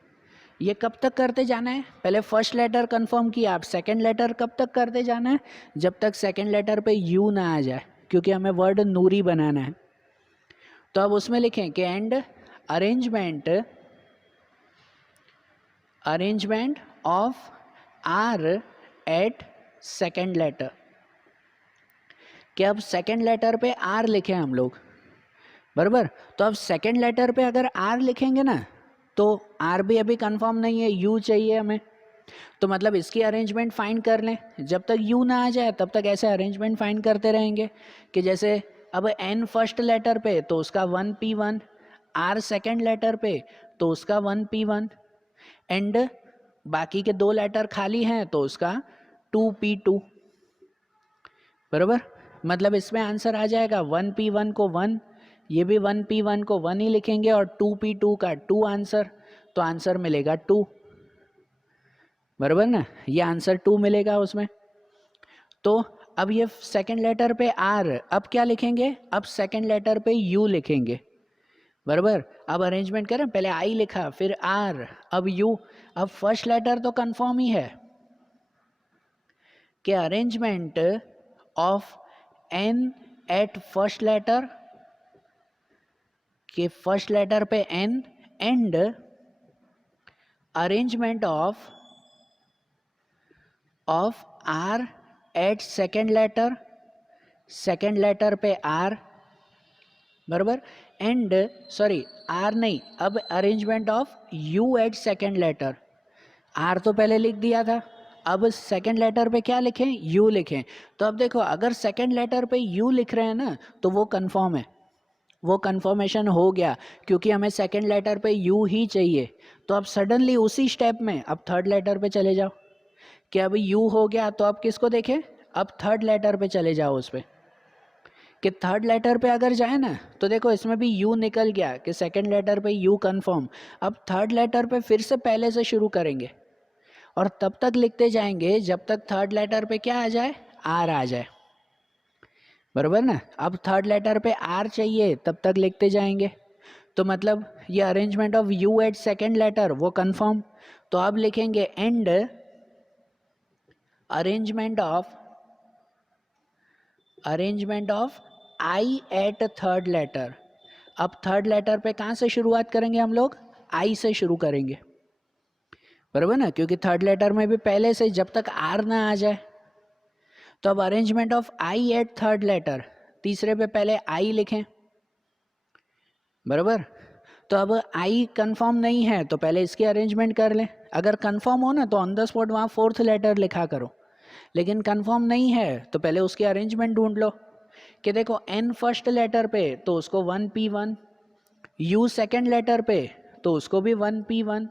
ये कब तक करते जाना है, पहले फर्स्ट लेटर कंफर्म किया, अब सेकंड लेटर कब तक करते जाना है, जब तक सेकंड लेटर पे यू ना आ जाए, क्योंकि हमें वर्ड नूरी बनाना है। तो अब उसमें लिखें कि and arrangement of R at second letter, कि अब सेकेंड लेटर पे आर लिखें हम लोग, बराबर। तो अब सेकेंड लेटर पे अगर आर लिखेंगे ना तो आर भी अभी कंफर्म नहीं है, यू चाहिए हमें, तो मतलब इसकी अरेंजमेंट फाइंड कर लें। जब तक यू ना आ जाए तब तक ऐसे अरेंजमेंट फाइंड करते रहेंगे कि जैसे अब एन फर्स्ट लेटर पे तो उसका 1P1, आर सेकेंड लेटर पे तो उसका 1P1, एंड बाकी के दो लेटर खाली हैं तो उसका 2P2, बराबर। मतलब इसमें आंसर आ जाएगा 1P1 को 1, ये भी 1P1 को 1 ही लिखेंगे, और 2P2 का 2 आंसर, तो आंसर मिलेगा 2, बराबर ना, ये आंसर 2 मिलेगा उसमें। तो अब ये सेकंड लेटर पे आर, अब क्या लिखेंगे, अब सेकंड लेटर पे यू लिखेंगे, बराबर। अब अरेंजमेंट करें, पहले आई लिखा फिर आर अब यू। अब फर्स्ट लेटर तो कंफर्म ही है कि arrangement of N at first letter, कि फर्स्ट लेटर पे N, and arrangement of R at second letter पे आर, बराबर। एंड सॉरी आर नहीं, अब arrangement of U at second letter, R तो पहले लिख दिया था, अब सेकंड लेटर पे क्या लिखें, यू लिखें। तो अब देखो अगर सेकंड लेटर पे यू लिख रहे हैं ना तो वो कंफर्म है, वो कंफर्मेशन हो गया, क्योंकि हमें सेकंड लेटर पे यू ही चाहिए। तो अब सडनली उसी स्टेप में अब थर्ड लेटर पे चले जाओ, कि अब यू हो गया तो अब किसको देखें, अब थर्ड लेटर पे चले जाओ उस पर, कि थर्ड लेटर पे अगर जाए ना तो देखो इसमें भी यू निकल गया कि सेकंड लेटर पे यू कंफर्म। अब थर्ड लेटर पे फिर से पहले से शुरू करेंगे और तब तक लिखते जाएंगे जब तक थर्ड लेटर पे क्या आ जाए, आर आ जाए, बराबर ना। अब थर्ड लेटर पे आर चाहिए तब तक लिखते जाएंगे, तो मतलब ये arrangement of U at second letter वो कंफर्म। तो अब लिखेंगे and arrangement of I at third letter. अब थर्ड लेटर पे कहाँ से शुरुआत करेंगे हम लोग, आई से शुरू करेंगे, बराबर ना, क्योंकि थर्ड लेटर में भी पहले से जब तक आर ना आ जाए। तो अब arrangement of I at third letter, तीसरे पे पहले आई लिखें, बराबर। तो अब आई कंफर्म नहीं है तो पहले इसकी अरेंजमेंट कर लें, अगर कंफर्म हो ना तो ऑन द स्पॉट वहाँ फोर्थ लेटर लिखा करो, लेकिन कंफर्म नहीं है तो पहले उसकी अरेंजमेंट ढूंढ लो, कि देखो एन फर्स्ट लेटर पे तो उसको 1p1, यू सेकेंड लेटर पे तो उसको भी 1p1,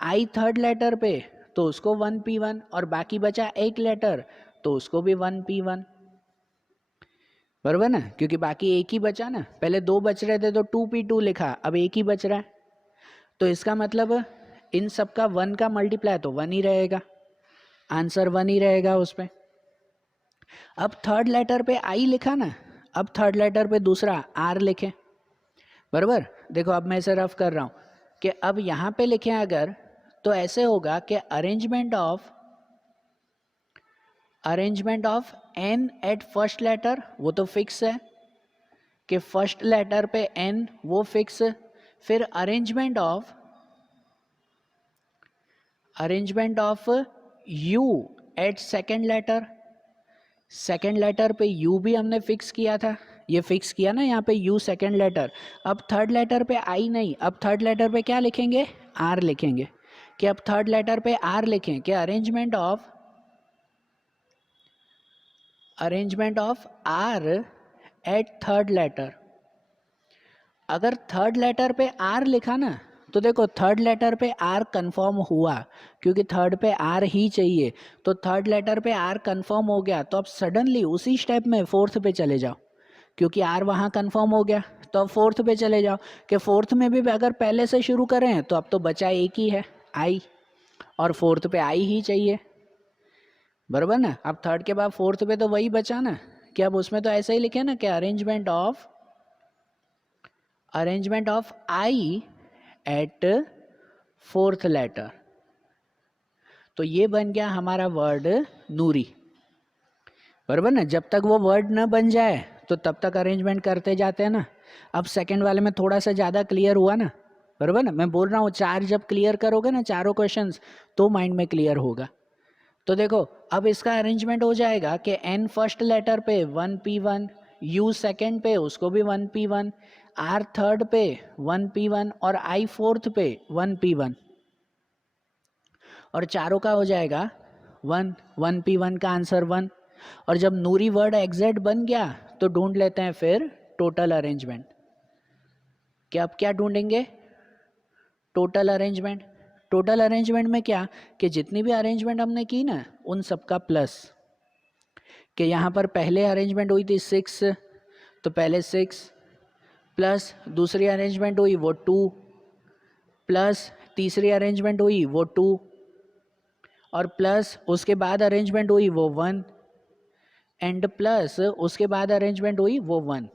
आई थर्ड लेटर पे तो उसको 1p1 और बाकी बचा एक लेटर तो उसको भी 1p1, बराबर ना, क्योंकि बाकी एक ही बचा ना, पहले दो बच रहे थे तो 2p2 लिखा, अब एक ही बच रहा है, तो इसका मतलब इन सब का 1 का मल्टीप्लाई तो 1 ही रहेगा, आंसर 1 ही रहेगा उस पर। अब थर्ड लेटर पे आई लिखा ना, अब थर्ड लेटर पे दूसरा आर लिखें, बराबर। देखो अब मैं इसे रफ कर रहा हूँ कि अब यहाँ पे लिखें अगर, तो ऐसे होगा कि arrangement of N at first letter वो तो फिक्स है कि फर्स्ट लेटर पे एन वो फिक्स, फिर arrangement of U at second letter पे यू भी हमने फिक्स किया था, ये फिक्स किया ना यहाँ पे यू सेकेंड लेटर। अब थर्ड लेटर पे आई नहीं, अब थर्ड लेटर पे क्या लिखेंगे, आर लिखेंगे, कि अब थर्ड लेटर पे आर लिखें कि arrangement of R at third letter. अगर थर्ड लेटर पे आर लिखा ना तो देखो थर्ड लेटर पे आर कंफर्म हुआ, क्योंकि थर्ड पे आर ही चाहिए, तो थर्ड लेटर पे आर कंफर्म हो गया, तो अब सडनली उसी स्टेप में फोर्थ पे चले जाओ, क्योंकि आर वहाँ कंफर्म हो गया, तो अब फोर्थ पे चले जाओ, कि फोर्थ में भी अगर पहले से शुरू करें तो अब तो बचा एक ही है आई, और फोर्थ पे आई ही चाहिए, बराबर ना। अब थर्ड के बाद फोर्थ पे तो वही बचा ना, कि अब उसमें तो ऐसे ही लिखे ना कि arrangement of I at fourth letter, तो ये बन गया हमारा वर्ड नूरी, बराबर ना। जब तक वो वर्ड न बन जाए तो तब तक अरेंजमेंट करते जाते हैं ना। अब सेकंड वाले में थोड़ा सा ज़्यादा क्लियर हुआ ना, बराबर ना, मैं बोल रहा हूँ चार जब क्लियर करोगे ना, चारों क्वेश्चंस, तो माइंड में क्लियर होगा। तो देखो अब इसका अरेंजमेंट हो जाएगा कि एन फर्स्ट लेटर पे 1p1, यू सेकेंड पे उसको भी 1p1, आर थर्ड पे 1p1 और आई फोर्थ पे 1p1, और चारों का हो जाएगा 1p1 का आंसर 1। और जब नूरी वर्ड एग्जैक्ट बन गया तो ढूंढ लेते हैं फिर टोटल अरेंजमेंट, कि अब क्या ढूंढेंगे, टोटल अरेंजमेंट में क्या, कि जितनी भी अरेंजमेंट हमने की ना उन सबका प्लस, कि यहाँ पर पहले अरेंजमेंट हुई थी 6, तो पहले 6 प्लस दूसरी अरेंजमेंट हुई वो 2 प्लस तीसरी अरेंजमेंट हुई वो 2 और प्लस उसके बाद अरेंजमेंट हुई वो 1 एंड प्लस उसके बाद अरेंजमेंट हुई वो 1,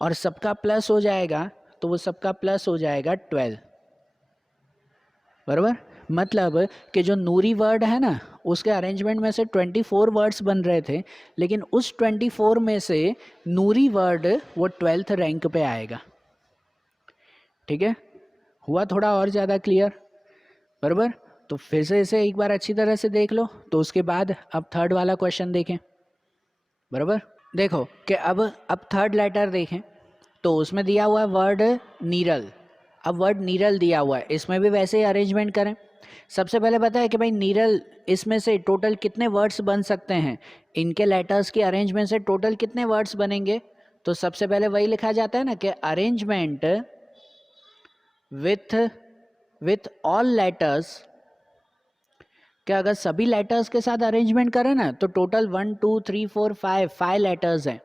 और सबका प्लस हो जाएगा तो वो सबका प्लस हो जाएगा 12, बराबर। मतलब कि जो नूरी वर्ड है ना उसके अरेंजमेंट में से 24 वर्ड्स बन रहे थे, लेकिन उस 24 में से नूरी वर्ड वो 12th रैंक पे आएगा, ठीक है, हुआ थोड़ा और ज़्यादा क्लियर, बराबर। तो फिर से इसे एक बार अच्छी तरह से देख लो, तो उसके बाद अब थर्ड वाला क्वेश्चन देखें, बराबर। देखो कि अब थर्ड लेटर देखें, तो उसमें दिया हुआ है वर्ड नीरल। अब वर्ड नीरल दिया हुआ है, इसमें भी वैसे ही अरेंजमेंट करें। सबसे पहले पता है कि भाई नीरल इसमें से टोटल कितने वर्ड्स बन सकते हैं, इनके लेटर्स की अरेंजमेंट से टोटल कितने वर्ड्स बनेंगे। तो सबसे पहले वही लिखा जाता है ना कि अरेंजमेंट विथ ऑल लेटर्स, क्या अगर सभी लेटर्स के साथ अरेंजमेंट करें ना तो टोटल 1 2 3 4 5 लेटर्स हैं,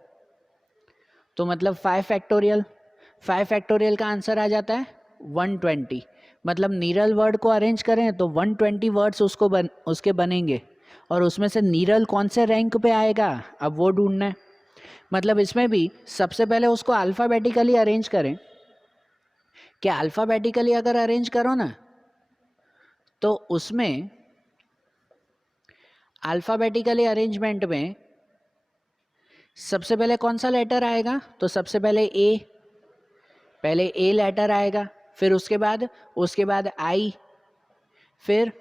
तो मतलब 5 फैक्टोरियल का आंसर आ जाता है 120। मतलब नीरल वर्ड को अरेंज करें तो 120 वर्ड्स उसके बनेंगे, और उसमें से नीरल कौन से रैंक पे आएगा अब वो ढूंढना है। मतलब इसमें भी सबसे पहले उसको अल्फ़ाबेटिकली अरेंज करें, कि अल्फ़ाबेटिकली अगर अरेंज करो ना तो उसमें अल्फ़ाबेटिकली अरेंजमेंट में सबसे पहले कौन सा लेटर आएगा, तो सबसे पहले ए लेटर आएगा, फिर उसके बाद आई, फिर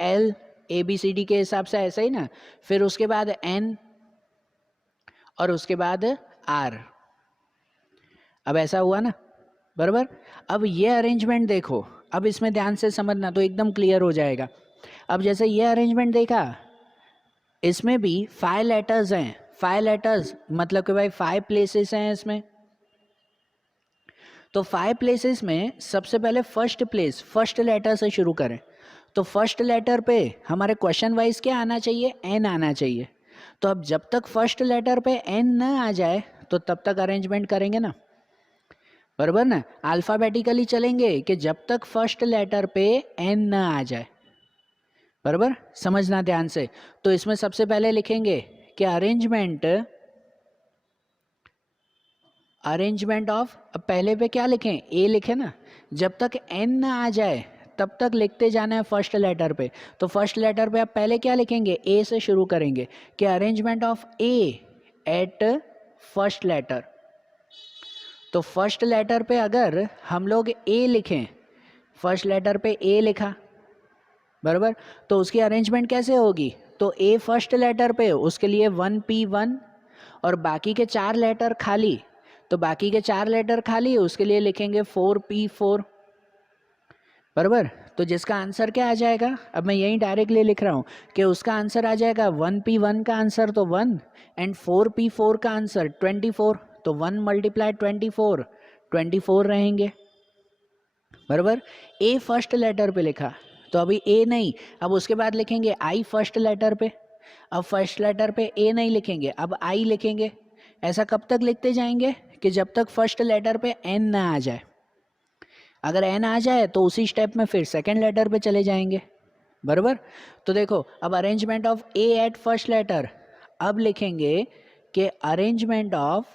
L, A B C D के हिसाब से ऐसा ही ना, फिर उसके बाद एन और उसके बाद आर। अब ऐसा हुआ ना, बराबर। अब ये अरेंजमेंट देखो, अब इसमें ध्यान से समझना तो एकदम क्लियर हो जाएगा। अब जैसे ये अरेंजमेंट देखा, इसमें भी 5 लेटर्स हैं, 5 लेटर्स मतलब कि भाई 5 प्लेसेस हैं इसमें। तो 5 प्लेसेस में सबसे पहले फर्स्ट लेटर से शुरू करें, तो फर्स्ट लेटर पे हमारे क्वेश्चन वाइज क्या आना चाहिए, एन आना चाहिए। तो अब जब तक फर्स्ट लेटर पे एन ना आ जाए तो तब तक अरेंजमेंट करेंगे ना, बराबर ना। अल्फ़ाबेटिकली चलेंगे कि जब तक फर्स्ट लेटर पे एन ना आ जाए, बराबर, समझना ध्यान से। तो इसमें सबसे पहले लिखेंगे कि अरेंजमेंट ऑफ, अब पहले पे क्या लिखें, ए लिखें ना। जब तक एन ना आ जाए तब तक लिखते जाना है फर्स्ट लेटर पे। तो फर्स्ट लेटर पे आप पहले क्या लिखेंगे, ए से शुरू करेंगे कि arrangement of A at first letter. तो फर्स्ट लेटर पे अगर हम लोग ए लिखें, फर्स्ट लेटर पे ए लिखा, बराबर, तो उसकी अरेंजमेंट कैसे होगी, तो ए फर्स्ट लेटर पे उसके लिए 1P1 और बाकी के 4 लेटर खाली, तो बाकी के 4 लेटर खाली उसके लिए लिखेंगे 4P4, बराबर। तो जिसका आंसर क्या आ जाएगा, अब मैं यहीं डायरेक्टली लिख रहा हूँ कि उसका आंसर आ जाएगा 1P1 का आंसर तो 1 एंड 4P4 का आंसर 24, तो 1 × 24 रहेंगे, बराबर। ए फर्स्ट लेटर पे लिखा, तो अभी ए नहीं, अब उसके बाद लिखेंगे आई फर्स्ट लेटर पे। अब फर्स्ट लेटर पे ए नहीं लिखेंगे, अब आई लिखेंगे। ऐसा कब तक लिखते जाएंगे कि जब तक फर्स्ट लेटर पे एन ना आ जाए। अगर एन आ जाए तो उसी स्टेप में फिर सेकंड लेटर पे चले जाएंगे, बराबर। तो देखो अब arrangement of A at first letter, अब लिखेंगे कि arrangement of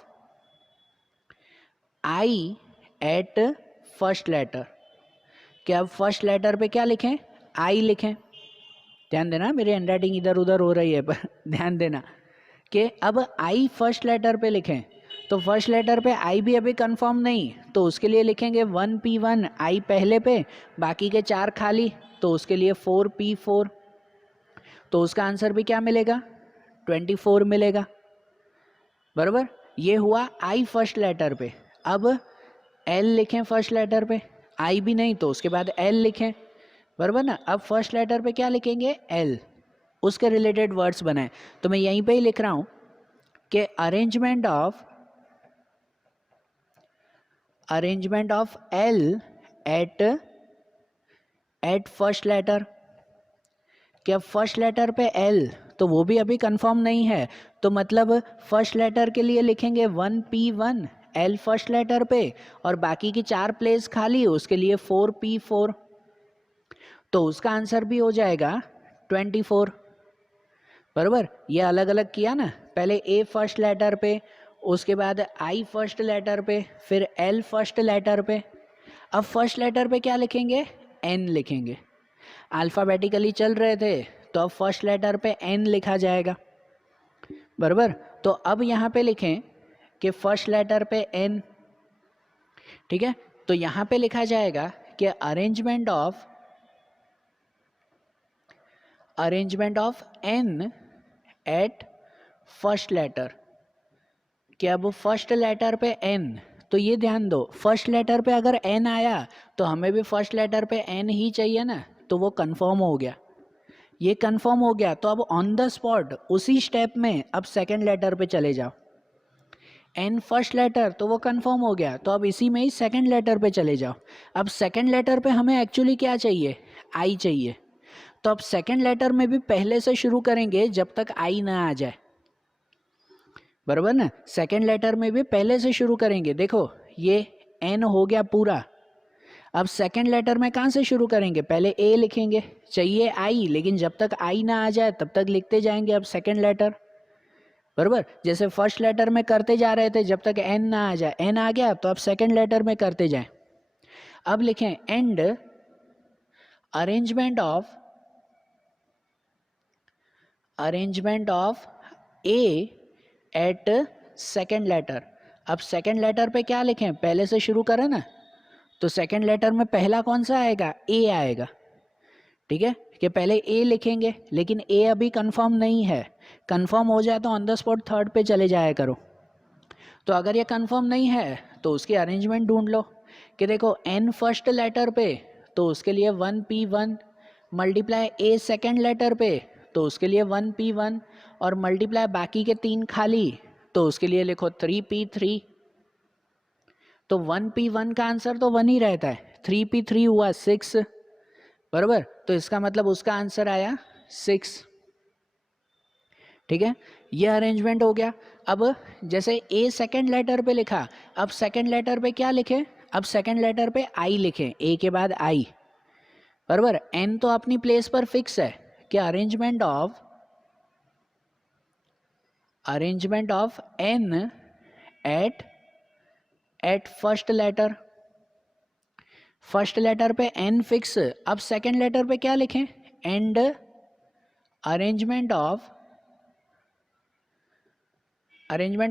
I at first letter, कि अब फर्स्ट लेटर पे क्या लिखें, आई लिखें। ध्यान देना, मेरी हैंडराइटिंग इधर उधर हो रही है पर ध्यान देना कि अब आई फर्स्ट लेटर पे लिखें। तो फर्स्ट लेटर पे आई भी अभी कंफर्म नहीं, तो उसके लिए लिखेंगे 1P1 आई पहले पे, बाकी के 4 खाली, तो उसके लिए 4P4। तो उसका आंसर भी क्या मिलेगा, 24 मिलेगा, बराबर। ये हुआ आई फर्स्ट लेटर पे। अब एल लिखें फर्स्ट लेटर पे, आई भी नहीं तो उसके बाद एल लिखें, बराबर ना। अब फर्स्ट लेटर पे क्या लिखेंगे, एल, उसके रिलेटेड वर्ड्स बनाए। तो मैं यहीं पे ही लिख रहा हूं कि arrangement of L at first letter, कि अब फर्स्ट लेटर पे एल, तो वो भी अभी कंफर्म नहीं है, तो मतलब फर्स्ट लेटर के लिए लिखेंगे 1P1 एल फर्स्ट लेटर पे, और बाकी की 4 प्लेस खाली उसके लिए 4P4, तो उसका आंसर भी हो जाएगा 24, बराबर। ये अलग अलग किया ना, पहले ए फर्स्ट लेटर पे, उसके बाद आई फर्स्ट लेटर पे, फिर एल फर्स्ट लेटर पे। अब फर्स्ट लेटर पे क्या लिखेंगे, एन लिखेंगे। अल्फ़ाबेटिकली चल रहे थे तो अब फर्स्ट लेटर पे एन लिखा जाएगा, बराबर। तो अब यहाँ पे लिखें कि फर्स्ट लेटर पे एन, ठीक है। तो यहाँ पे लिखा जाएगा कि arrangement of N at first letter, कि अब फर्स्ट लेटर पे एन, तो ये ध्यान दो फर्स्ट लेटर पे अगर एन आया तो हमें भी फर्स्ट लेटर पे एन ही चाहिए ना, तो वो कंफर्म हो गया, ये कंफर्म हो गया। तो अब ऑन द स्पॉट उसी स्टेप में अब सेकंड लेटर पे चले जाओ। एन फर्स्ट लेटर तो वो कंफर्म हो गया, तो अब इसी में ही सेकंड लेटर पे चले जाओ। अब सेकंड लेटर पे हमें एक्चुअली क्या चाहिए, आई चाहिए। तो अब सेकंड लेटर में भी पहले से शुरू करेंगे जब तक आई ना आ जाए, बराबर ना। सेकंड लेटर में भी पहले से शुरू करेंगे। देखो ये एन हो गया पूरा। अब सेकंड लेटर में कहाँ से शुरू करेंगे, पहले ए लिखेंगे, चाहिए आई, लेकिन जब तक आई ना आ जाए तब तक लिखते जाएंगे अब सेकंड लेटर, बराबर। जैसे फर्स्ट लेटर में करते जा रहे थे जब तक एन ना आ जाए, एन आ गया तो अब सेकंड लेटर में करते जाएं। अब लिखें and arrangement of A at second letter. अब सेकंड लेटर पे क्या लिखें, पहले से शुरू करें ना, तो सेकंड लेटर में पहला कौन सा आएगा, ए आएगा, ठीक है। कि पहले ए लिखेंगे, लेकिन ए अभी कंफर्म नहीं है, कंफर्म हो जाए तो ऑन द स्पॉट थर्ड पे चले जाया करो। तो अगर ये कंफर्म नहीं है तो उसकी अरेंजमेंट ढूंढ लो कि देखो एन फर्स्ट लेटर पे तो उसके लिए 1p1 मल्टीप्लाई ए सेकेंड लेटर पे तो उसके लिए 1p1 और मल्टीप्लाई बाकी के 3 खाली तो उसके लिए लिखो 3p3। तो 1p1 का आंसर तो 1 ही रहता है, 3p3 हुआ 6, बराबर। तो इसका मतलब उसका आंसर आया 6, ठीक है। ये अरेंजमेंट हो गया। अब जैसे ए सेकंड लेटर पे लिखा, अब सेकंड लेटर पे क्या लिखे, अब सेकंड लेटर पे आई लिखें, ए के बाद आई, बराबर। एन तो अपनी प्लेस पर फिक्स है कि arrangement of N at first letter पे एन फिक्स। अब सेकंड लेटर पे क्या लिखें, and arrangement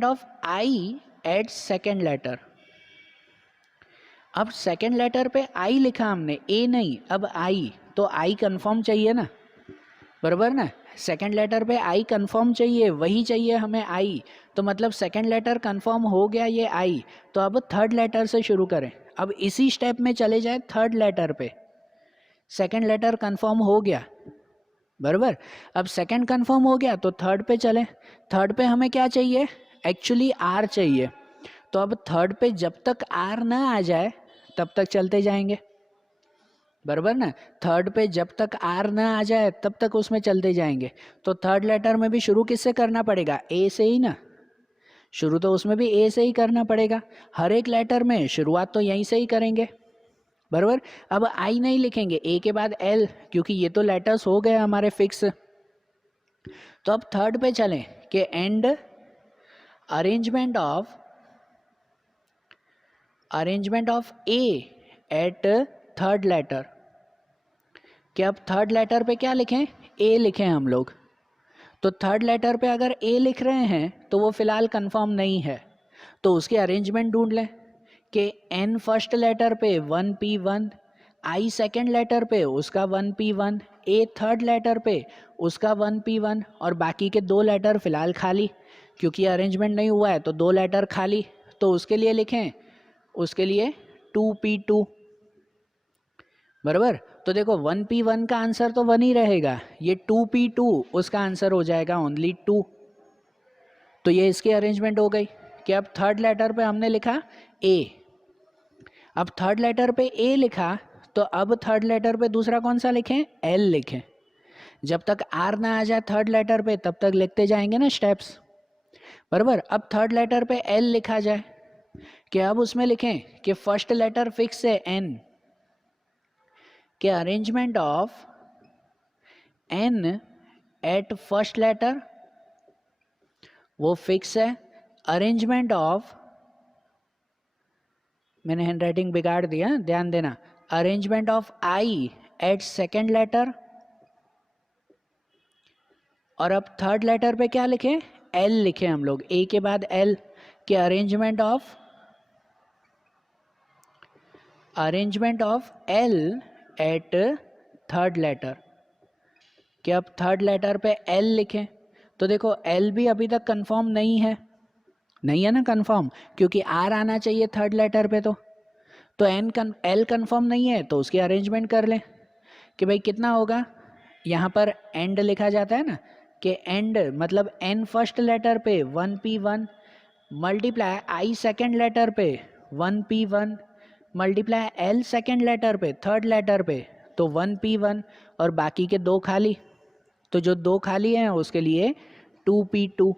of I at second letter. अब सेकेंड लेटर पे आई लिखा हमने, ए नहीं, अब आई, तो आई कंफर्म चाहिए ना, बराबर ना। सेकेंड लेटर पे आई कंफर्म चाहिए, वही चाहिए हमें आई, तो मतलब सेकेंड लेटर कंफर्म हो गया ये आई। तो अब थर्ड लेटर से शुरू करें, अब इसी स्टेप में चले जाए थर्ड लेटर पे। सेकेंड लेटर कंफर्म हो गया, बराबर। अब सेकंड कंफर्म हो गया तो थर्ड पे चलें। थर्ड पे हमें क्या चाहिए, एक्चुअली आर चाहिए। तो अब थर्ड पे जब तक आर ना आ जाए तब तक चलते जाएंगे, बराबर ना। थर्ड पे जब तक आर ना आ जाए तब तक उसमें चलते जाएंगे। तो थर्ड लेटर में भी शुरू किससे करना पड़ेगा, ए से ही ना, शुरू तो उसमें भी ए से ही करना पड़ेगा। हर एक लेटर में शुरुआत तो यहीं से ही करेंगे, बराबर। अब आई नहीं लिखेंगे, ए के बाद एल, क्योंकि ये तो लेटर्स हो गए हमारे फिक्स। तो अब थर्ड पे चलें कि and arrangement of A at third letter. कि अब थर्ड लेटर पे क्या लिखें, ए लिखें हम लोग। तो थर्ड लेटर पे अगर ए लिख रहे हैं तो वो फिलहाल कंफर्म नहीं है, तो उसकी अरेंजमेंट ढूंढ लें कि एन फर्स्ट लेटर पे 1p1, आई सेकेंड लेटर पे उसका 1p1, ए थर्ड लेटर पे उसका 1p1 और बाकी के 2 लेटर फिलहाल खाली, क्योंकि अरेंजमेंट नहीं हुआ है तो 2 लेटर खाली। तो उसके लिए लिखें, उसके लिए 2p2, बराबर। तो देखो 1p1 का आंसर तो 1 ही रहेगा, ये 2p2 उसका आंसर हो जाएगा ओनली 2। तो ये इसकी अरेंजमेंट हो गई कि अब थर्ड लेटर पे हमने लिखा ए। अब थर्ड लेटर पे ए लिखा तो अब थर्ड लेटर पे दूसरा कौन सा लिखें, एल लिखें। जब तक आर ना आ जाए थर्ड लेटर पे तब तक लिखते जाएंगे ना स्टेप्स, बराबर। अब थर्ड लेटर पे एल लिखा जाए कि अब उसमें लिखें कि फर्स्ट लेटर फिक्स है एन, कि arrangement of N at first letter वो फिक्स है। अरेंजमेंट ऑफ, मैंने हैंड राइटिंग बिगाड़ दिया, ध्यान देना, arrangement of I at second letter. और अब थर्ड लेटर पे क्या लिखें, एल लिखें हम लोग, ए के बाद एल, के arrangement of L at third letter. कि अब थर्ड लेटर पे एल लिखें। तो देखो एल भी अभी तक कंफर्म नहीं है ना कंफर्म, क्योंकि आर आना चाहिए थर्ड लेटर पे। तो एल कंफर्म नहीं है तो उसकी अरेंजमेंट कर लें कि भाई कितना होगा, यहाँ पर एंड लिखा जाता है ना, कि एंड मतलब एन फर्स्ट लेटर पे 1p1 मल्टीप्लाई आई सेकेंड लेटर पे 1p1 multiply L second letter पे थर्ड लेटर पे तो 1p1 और बाकी के 2 खाली, तो जो 2 खाली हैं उसके लिए 2p2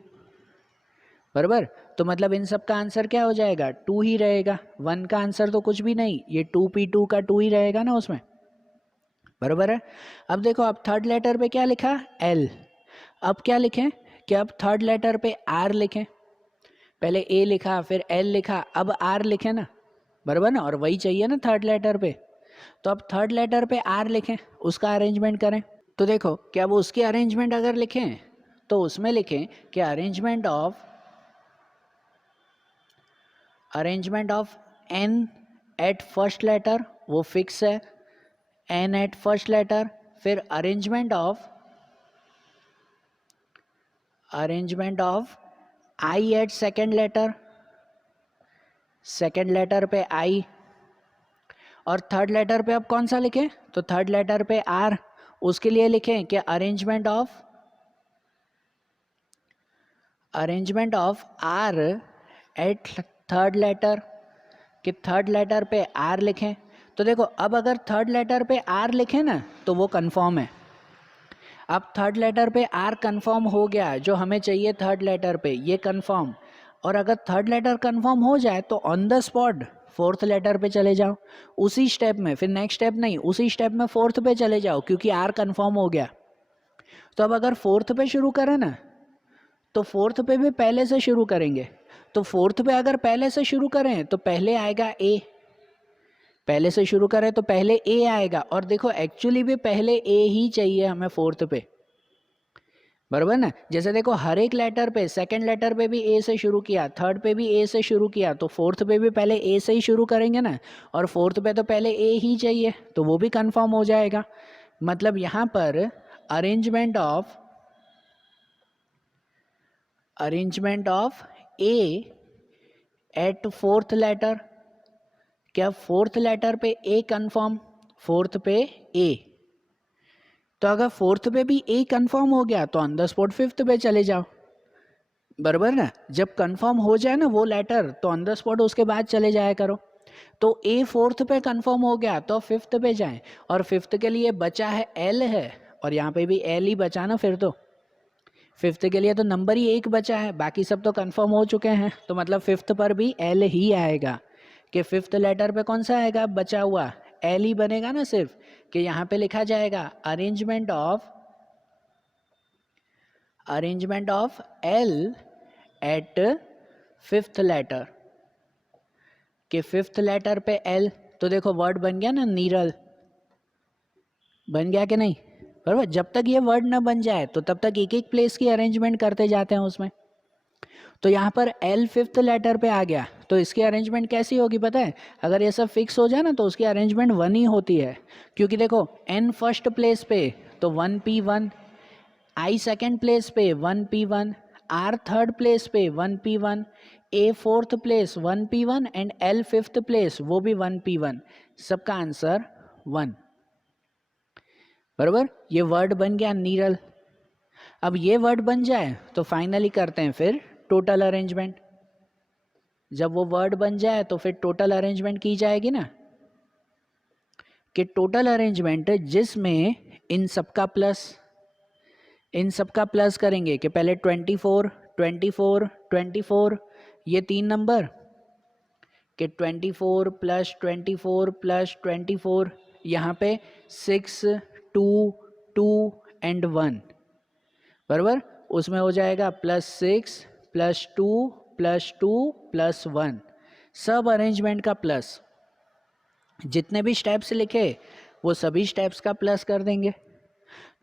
बराबर। तो मतलब इन सब का आंसर क्या हो जाएगा, 2 ही रहेगा, 1 का आंसर तो कुछ भी नहीं, ये 2p2 का 2 ही रहेगा ना उसमें, बराबर है। अब देखो अब थर्ड लेटर पे क्या लिखा, एल। अब क्या लिखें कि अब थर्ड लेटर पे आर लिखें, पहले ए लिखा फिर एल लिखा, अब आर लिखें ना, बराबर ना, और वही चाहिए ना थर्ड लेटर पे। तो अब थर्ड लेटर पे आर लिखें, उसका अरेंजमेंट करें। तो देखो कि अब उसकी अरेंजमेंट अगर लिखें तो उसमें लिखें कि arrangement of N at first letter, वो फिक्स है, एन एट फर्स्ट लेटर, फिर arrangement of I at second letter पे आई, और थर्ड लेटर पे अब कौन सा लिखें, तो थर्ड लेटर पे आर, उसके लिए लिखें कि arrangement of R at third letter, कि थर्ड लेटर पे आर लिखें। तो देखो अब अगर थर्ड लेटर पे आर लिखें ना तो वो कंफर्म है। अब थर्ड लेटर पे आर कंफर्म हो गया, जो हमें चाहिए थर्ड लेटर पे ये कंफर्म, और अगर थर्ड लेटर कंफर्म हो जाए तो on the spot fourth letter पे चले जाओ, उसी स्टेप में, फिर नेक्स्ट स्टेप नहीं, उसी स्टेप में फोर्थ पे चले जाओ क्योंकि आर कंफर्म हो गया। तो अब अगर फोर्थ पे शुरू करें ना तो फोर्थ पे भी पहले से शुरू करेंगे, तो फोर्थ पे अगर पहले से शुरू करें तो पहले आएगा ए, पहले से शुरू करें तो पहले ए आएगा, और देखो एक्चुअली भी पहले ए ही चाहिए हमें फोर्थ पे, बराबर ना। जैसे देखो हर एक लेटर पे, सेकंड लेटर पे भी ए से शुरू किया, थर्ड पे भी ए से शुरू किया, तो फोर्थ पे भी पहले ए से ही शुरू करेंगे ना, और फोर्थ पे तो पहले ए ही चाहिए, तो वो भी कंफर्म हो जाएगा। मतलब यहाँ पर arrangement of A at fourth letter, क्या फोर्थ लेटर पे ए कंफर्म, फोर्थ पे ए, तो अगर फोर्थ पे भी ए कंफर्म हो गया तो ऑन द स्पॉट फिफ्थ पे चले जाओ, बराबर ना। जब कंफर्म हो जाए ना वो लेटर तो ऑन द स्पॉट उसके बाद चले जाया करो। तो ए फोर्थ पे कंफर्म हो गया तो फिफ्थ पे जाएं, और फिफ्थ के लिए बचा है एल है, और यहाँ पे भी एल ही बचा ना, फिर तो फिफ्थ के लिए तो नंबर ही एक बचा है, बाकी सब तो कंफर्म हो चुके हैं, तो मतलब फिफ्थ पर भी एल ही आएगा, कि फिफ्थ लेटर पे कौन सा आएगा बचा हुआ, एल ही बनेगा ना सिर्फ, कि यहाँ पे लिखा जाएगा arrangement of L at fifth letter, कि फिफ्थ लेटर पे एल। तो देखो वर्ड बन गया ना नीरल, बन गया कि नहीं, बराबर। जब तक ये वर्ड ना बन जाए तो तब तक एक एक प्लेस की अरेंजमेंट करते जाते हैं उसमें। तो यहाँ पर एल फिफ्थ लेटर पे आ गया, तो इसकी अरेंजमेंट कैसी होगी पता है, अगर ये सब फिक्स हो जाए ना तो उसकी अरेंजमेंट 1 ही होती है, क्योंकि देखो एन फर्स्ट प्लेस पे तो 1p1, आई सेकेंड प्लेस पे 1p1, आर थर्ड प्लेस पे 1p1, A fourth place 1p1 and L fifth place वो भी 1p1, सबका आंसर 1, बराबर। ये वर्ड बन गया नीरल। अब ये वर्ड बन जाए तो फाइनली करते हैं फिर टोटल अरेंजमेंट। जब वो वर्ड बन जाए तो फिर टोटल अरेंजमेंट की जाएगी ना, कि टोटल अरेंजमेंट जिसमें इन सबका प्लस करेंगे, कि पहले 24 24 24 ये 3 नंबर, कि 24 प्लस 24 प्लस 24, यहाँ पे 6 2 2 एंड 1, बराबर। उसमें हो जाएगा +6 +2 +2 +1, सब अरेंजमेंट का प्लस, जितने भी स्टेप्स लिखे वो सभी स्टेप्स का प्लस कर देंगे।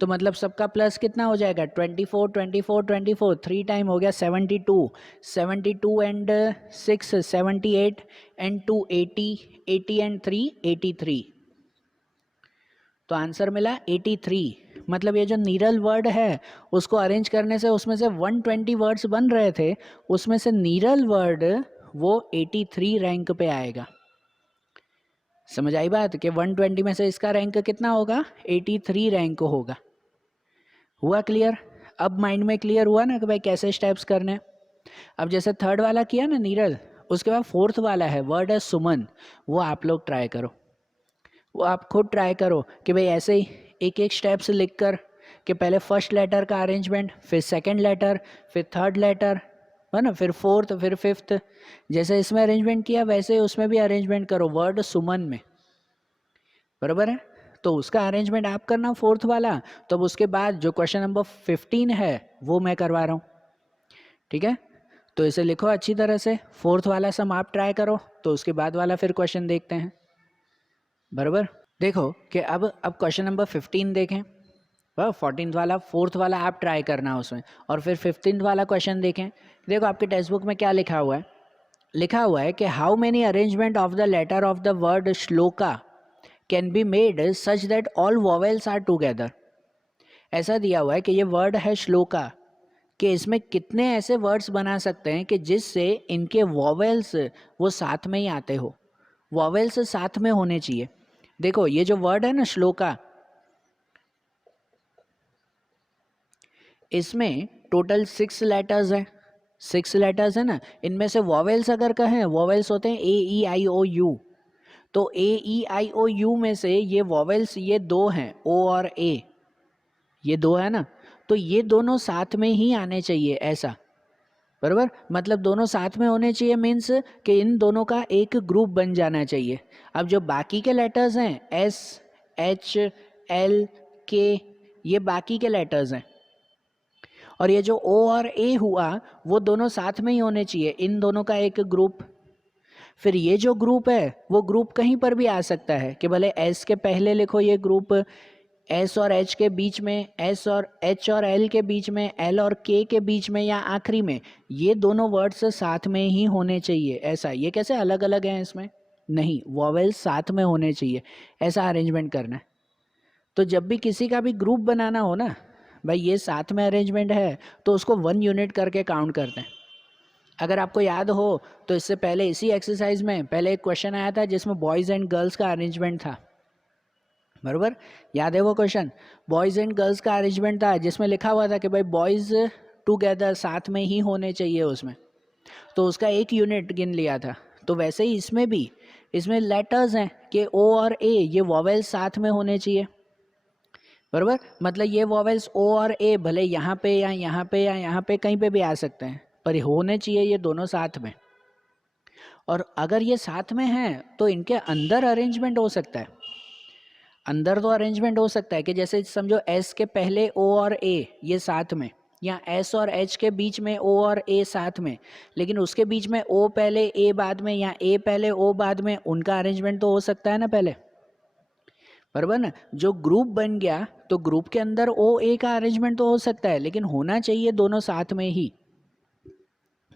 तो मतलब सबका प्लस कितना हो जाएगा, 24 24 24 3 टाइम हो गया 72 72 एंड 6 78 एंड 2 80 80 एंड 3 83, तो आंसर मिला 83। मतलब ये जो नीरल वर्ड है उसको अरेंज करने से उसमें से 120 वर्ड्स बन रहे थे, उसमें से नीरल वर्ड वो 83 रैंक पे आएगा। समझ आई बात कि 120 में से इसका रैंक कितना होगा, 83 रैंक होगा। हुआ क्लियर? अब माइंड में क्लियर हुआ ना कि भाई कैसे स्टेप्स करने हैं। अब जैसे थर्ड वाला किया ना नीरज, उसके बाद फोर्थ वाला है वर्ड है सुमन, वो आप लोग ट्राई करो, वो आप खुद ट्राई करो कि भाई ऐसे ही एक एक स्टेप्स लिख कर कि पहले फर्स्ट लेटर का अरेंजमेंट, फिर सेकंड लेटर, फिर थर्ड लेटर, है ना, फिर फोर्थ, फिर फिफ्थ। जैसे इसमें अरेंजमेंट किया वैसे उसमें भी अरेंजमेंट करो वर्ड सुमन में, बराबर है। तो उसका अरेंजमेंट आप करना फोर्थ वाला, तो उसके बाद जो क्वेश्चन नंबर 15 है वो मैं करवा रहा हूँ, ठीक है। तो इसे लिखो अच्छी तरह से, फोर्थ वाला सम आप ट्राई करो, तो उसके बाद वाला फिर क्वेश्चन देखते हैं, बराबर। देखो कि अब क्वेश्चन नंबर 15 देखें, 14th वाला, फोर्थ वाला आप ट्राई करना उसमें, और फिर 15th वाला क्वेश्चन देखें। देखो आपके टेक्स्ट बुक में क्या लिखा हुआ है, लिखा हुआ है कि how many arrangement of the letter of the word shloka can be made such that all vowels are together. ऐसा दिया हुआ है कि ये वर्ड है श्लोका, कि इसमें कितने ऐसे वर्ड्स बना सकते हैं कि जिससे इनके वॉवेल्स वो साथ में ही आते हो, वॉवेल्स साथ में होने चाहिए। देखो ये जो वर्ड है ना श्लोका, इसमें टोटल 6 लेटर्स है, 6 लेटर्स है ना। इनमें से वॉवेल्स अगर कहें, वॉवेल्स होते हैं ए ई आई ओ यू, तो ए ई आई ओ यू में से ये वॉवेल्स ये दो हैं, ओ और ए, ये दो है ना, तो ये दोनों साथ में ही आने चाहिए ऐसा, बराबर। मतलब दोनों साथ में होने चाहिए मीन्स कि इन दोनों का एक ग्रुप बन जाना चाहिए। अब जो बाकी के लेटर्स हैं एस एच एल के, ये बाकी के लेटर्स हैं, और ये जो ओ और ए हुआ वो दोनों साथ में ही होने चाहिए, इन दोनों का एक ग्रुप। फिर ये जो ग्रुप है वो ग्रुप कहीं पर भी आ सकता है कि भले एस के पहले लिखो ये ग्रुप, एस और एच के बीच में, एस और एच और एल के बीच में, एल और के के बीच में, या आखिरी में, ये दोनों वर्ड्स साथ में ही होने चाहिए ऐसा। ये कैसे अलग अलग हैं इसमें, नहीं, वॉवेल्स साथ में होने चाहिए, ऐसा अरेंजमेंट करना है। तो जब भी किसी का भी ग्रुप बनाना हो ना भाई, ये साथ में अरेंजमेंट है तो उसको 1 यूनिट करके काउंट करते हैं। अगर आपको याद हो तो इससे पहले इसी एक्सरसाइज में पहले एक क्वेश्चन आया था जिसमें बॉयज़ एंड गर्ल्स का अरेंजमेंट था, बराबर, याद है वो क्वेश्चन? बॉयज़ एंड गर्ल्स का अरेंजमेंट था जिसमें लिखा हुआ था कि भाई बॉयज़ टुगेदर साथ में ही होने चाहिए उसमें, तो उसका 1 यूनिट गिन लिया था। तो वैसे ही इसमें भी, इसमें लेटर्स हैं कि ओ और ए, ये वॉवेल्स साथ में होने चाहिए, बराबर। मतलब ये वॉवेल्स ओ और ए भले यहाँ पे या यहाँ पे या यहाँ पे कहीं पे भी आ सकते हैं, पर होने चाहिए ये दोनों साथ में। और अगर ये साथ में हैं तो इनके अंदर अरेंजमेंट हो सकता है, अंदर तो अरेंजमेंट हो सकता है कि जैसे समझो एस के पहले ओ और ए ये साथ में, या एस और एच के बीच में ओ और ए साथ में, लेकिन उसके बीच में ओ पहले ए बाद में, या ए पहले ओ बाद में, उनका अरेंजमेंट तो हो सकता है ना पहले, बराबर ना। जो ग्रुप बन गया तो ग्रुप के अंदर ओ ए का अरेंजमेंट तो हो सकता है, लेकिन होना चाहिए दोनों साथ में ही,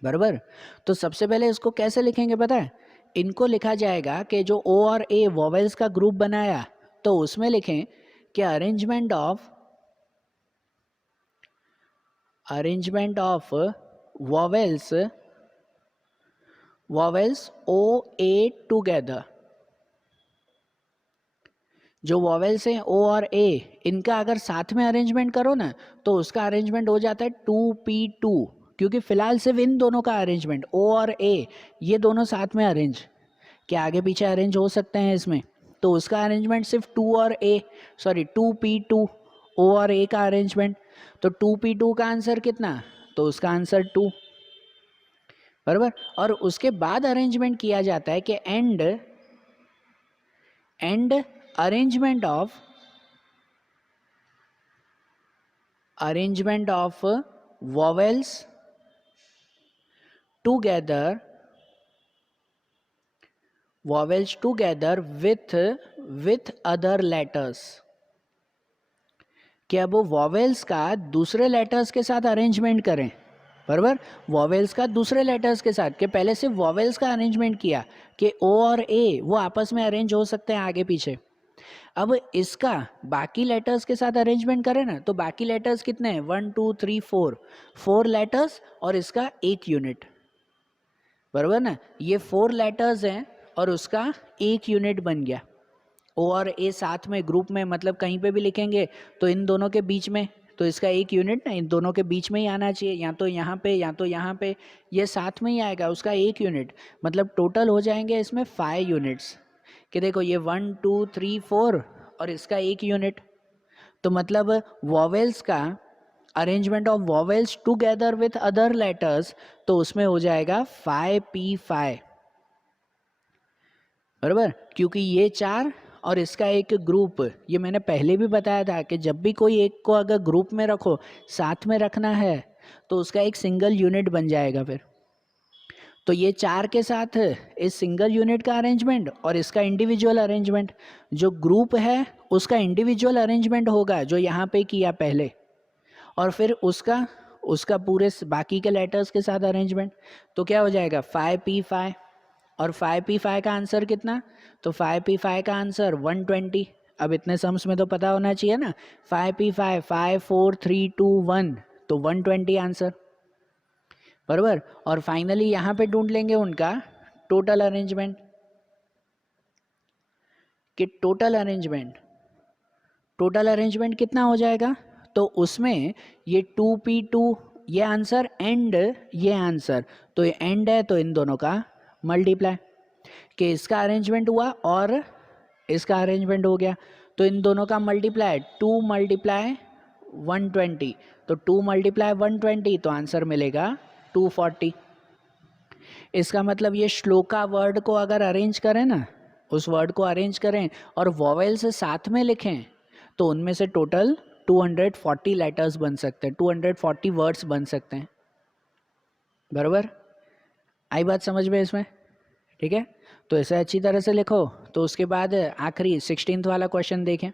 बराबर। तो सबसे पहले इसको कैसे लिखेंगे पता है? इनको लिखा जाएगा कि जो ओ और ए वॉवेल्स का ग्रुप बनाया, तो उसमें लिखें कि arrangement of vowels O A together. जो वॉवेल्स हैं ओ और ए, इनका अगर साथ में अरेंजमेंट करो ना तो उसका अरेंजमेंट हो जाता है 2P2, क्योंकि फिलहाल सिर्फ इन दोनों का अरेंजमेंट ओ और ए, ये दोनों साथ में अरेंज, क्या आगे पीछे अरेंज हो सकते हैं इसमें, तो उसका अरेंजमेंट सिर्फ 2P2 ओ और ए का अरेंजमेंट। तो 2P2 का आंसर कितना, तो उसका आंसर 2, बराबर। और उसके बाद अरेंजमेंट किया जाता है कि and arrangement of vowels together with other letters, कि अब वो वॉवेल्स का दूसरे लेटर्स के साथ अरेंजमेंट करें, बराबर। वॉवेल्स का दूसरे लेटर्स के साथ, कि पहले सिर्फ वॉवेल्स का अरेंजमेंट किया कि ओ और ए वो आपस में अरेंज हो सकते हैं आगे पीछे। अब इसका बाकी लेटर्स के साथ अरेंजमेंट करें ना, तो बाकी लेटर्स कितने हैं, 1 2 3 4 लेटर्स, और इसका 1 यूनिट, बराबर ना। ये 4 लेटर्स हैं और उसका एक यूनिट बन गया। ओ और ए साथ में ग्रुप में, मतलब कहीं पे भी लिखेंगे तो इन दोनों के बीच में, तो इसका एक यूनिट ना इन दोनों के बीच में ही आना चाहिए, या तो यहाँ पे या तो यहाँ पे, ये साथ में ही आएगा उसका एक यूनिट। मतलब टोटल हो जाएंगे इसमें 5 यूनिट्स, कि देखो ये 1 2 3 4 और इसका एक यूनिट। तो मतलब वॉवेल्स का arrangement of vowels together with other letters, तो उसमें हो जाएगा 5p5, बराबर। क्योंकि ये 4 और इसका एक ग्रुप, ये मैंने पहले भी बताया था कि जब भी कोई एक को अगर ग्रुप में रखो, साथ में रखना है, तो उसका एक सिंगल यूनिट बन जाएगा फिर। तो ये 4 के साथ इस सिंगल यूनिट का अरेंजमेंट और इसका इंडिविजुअल अरेंजमेंट, जो ग्रुप है उसका इंडिविजुअल अरेंजमेंट होगा जो यहाँ पे किया पहले, और फिर उसका उसका पूरे बाकी के लेटर्स के साथ अरेंजमेंट। तो क्या हो जाएगा 5p5, और 5p5 का आंसर कितना, तो 5p5 का आंसर 120। अब इतने सम्स में तो पता होना चाहिए ना, 5p5 5 4 3 2 1, तो 120 आंसर, बराबर। और फाइनली यहाँ पे ढूंढ लेंगे उनका टोटल अरेंजमेंट, कि टोटल अरेंजमेंट कितना हो जाएगा। तो उसमें ये 2p2 ये आंसर एंड ये आंसर, तो ये एंड है तो इन दोनों का मल्टीप्लाई, कि इसका अरेंजमेंट हुआ और इसका अरेंजमेंट हो गया, तो इन दोनों का मल्टीप्लाई 2 मल्टीप्लाई 120, तो 2 मल्टीप्लाई 120 तो आंसर मिलेगा 240। इसका मतलब ये श्लोका वर्ड को अगर अरेंज करें ना, उस वर्ड को अरेंज करें और वॉवेल से साथ में लिखें, तो उनमें से टोटल 240 लेटर्स बन सकते हैं, 240 वर्ड्स बन सकते हैं, बराबर। आई बात समझ में इसमें, ठीक है। तो इसे अच्छी तरह से लिखो। तो उसके बाद आखिरी 16th वाला क्वेश्चन देखें,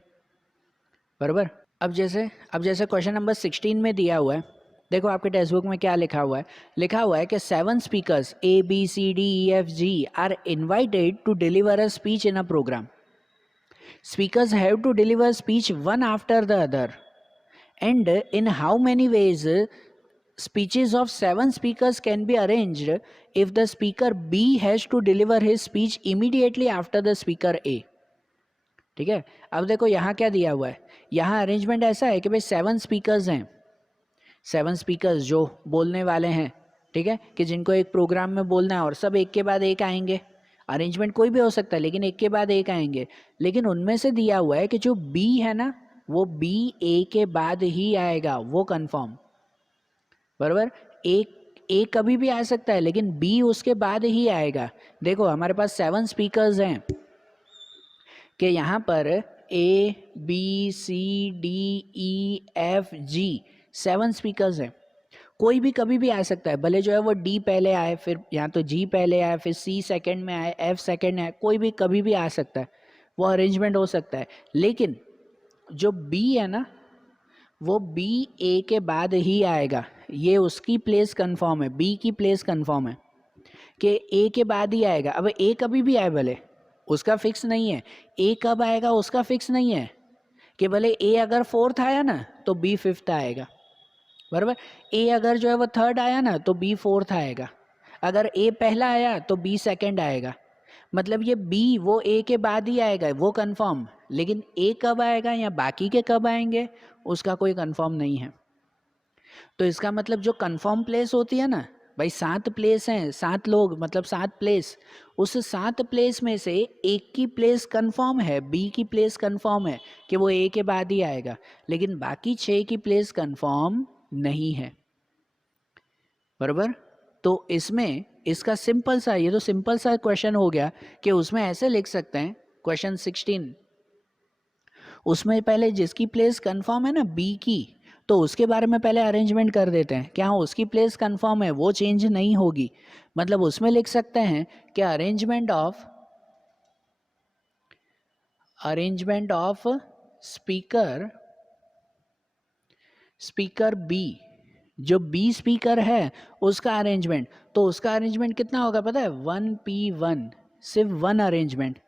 बराबर। अब जैसे क्वेश्चन नंबर 16 में दिया हुआ है, देखो आपके टेक्स्ट बुक में क्या लिखा हुआ है कि 7 speakers ABCDEFG are invited to deliver a speech in a program. Speakers have to deliver speech one after the other. And in how many ways speeches of 7 speakers can be arranged if the speaker B has to deliver his speech immediately after the speaker A. ठीक है। अब देखो यहाँ क्या दिया हुआ है, यहाँ अरेंजमेंट ऐसा है कि भाई 7 स्पीकर्स हैं, 7 स्पीकर्स जो बोलने वाले हैं, ठीक है, कि जिनको एक प्रोग्राम में बोलना है और सब एक के बाद एक आएंगे। अरेंजमेंट कोई भी हो सकता है लेकिन एक के बाद एक आएंगे। लेकिन उनमें से दिया हुआ है कि जो बी है ना, वो बी ए के बाद ही आएगा, वो कंफर्म, बराबर। ए कभी भी आ सकता है लेकिन बी उसके बाद ही आएगा। देखो हमारे पास 7 स्पीकर्स हैं कि यहाँ पर ABCDEFG 7 स्पीकर्स हैं। कोई भी कभी भी आ सकता है, भले जो है वो डी पहले आए, फिर यहाँ तो जी पहले आए, फिर सी सेकंड में आए, एफ सेकंड में आए, कोई भी कभी भी आ सकता है, वो अरेंजमेंट हो सकता है। लेकिन जो बी है ना, वो बी ए के बाद ही आएगा, ये उसकी प्लेस कंफर्म है, बी की प्लेस कंफर्म है कि ए के बाद ही आएगा। अब ए कभी भी आए भले, उसका फिक्स नहीं है, ए कब आएगा उसका फिक्स नहीं है, कि भले ए अगर 4th आया ना तो बी 5th आएगा, बराबर। ए अगर जो है वो 3rd आया ना तो बी 4th आएगा, अगर ए पहला आया तो बी 2nd आएगा। मतलब ये बी वो ए के बाद ही आएगा, वो कंफर्म। लेकिन ए कब आएगा या बाकी के कब आएंगे उसका कोई कंफर्म नहीं है। तो इसका मतलब जो कंफर्म प्लेस होती है ना भाई, 7 प्लेस हैं, 7 लोग मतलब 7 प्लेस, उस 7 प्लेस में से एक की प्लेस कंफर्म है, बी की प्लेस कंफर्म है कि वो ए के बाद ही आएगा, लेकिन बाकी 6 की प्लेस कंफर्म नहीं है, बराबर। तो इसमें इसका सिंपल सा, ये तो सिंपल सा क्वेश्चन हो गया कि उसमें ऐसे लिख सकते हैं क्वेश्चन 16, उसमें पहले जिसकी प्लेस कंफर्म है ना बी की, तो उसके बारे में पहले अरेंजमेंट कर देते हैं कि हाँ उसकी प्लेस कंफर्म है, वो चेंज नहीं होगी। मतलब उसमें लिख सकते हैं कि अरेंजमेंट ऑफ स्पीकर बी, जो बी स्पीकर है उसका अरेंजमेंट, तो उसका अरेंजमेंट कितना होगा पता है, 1p1, सिर्फ 1 अरेंजमेंट।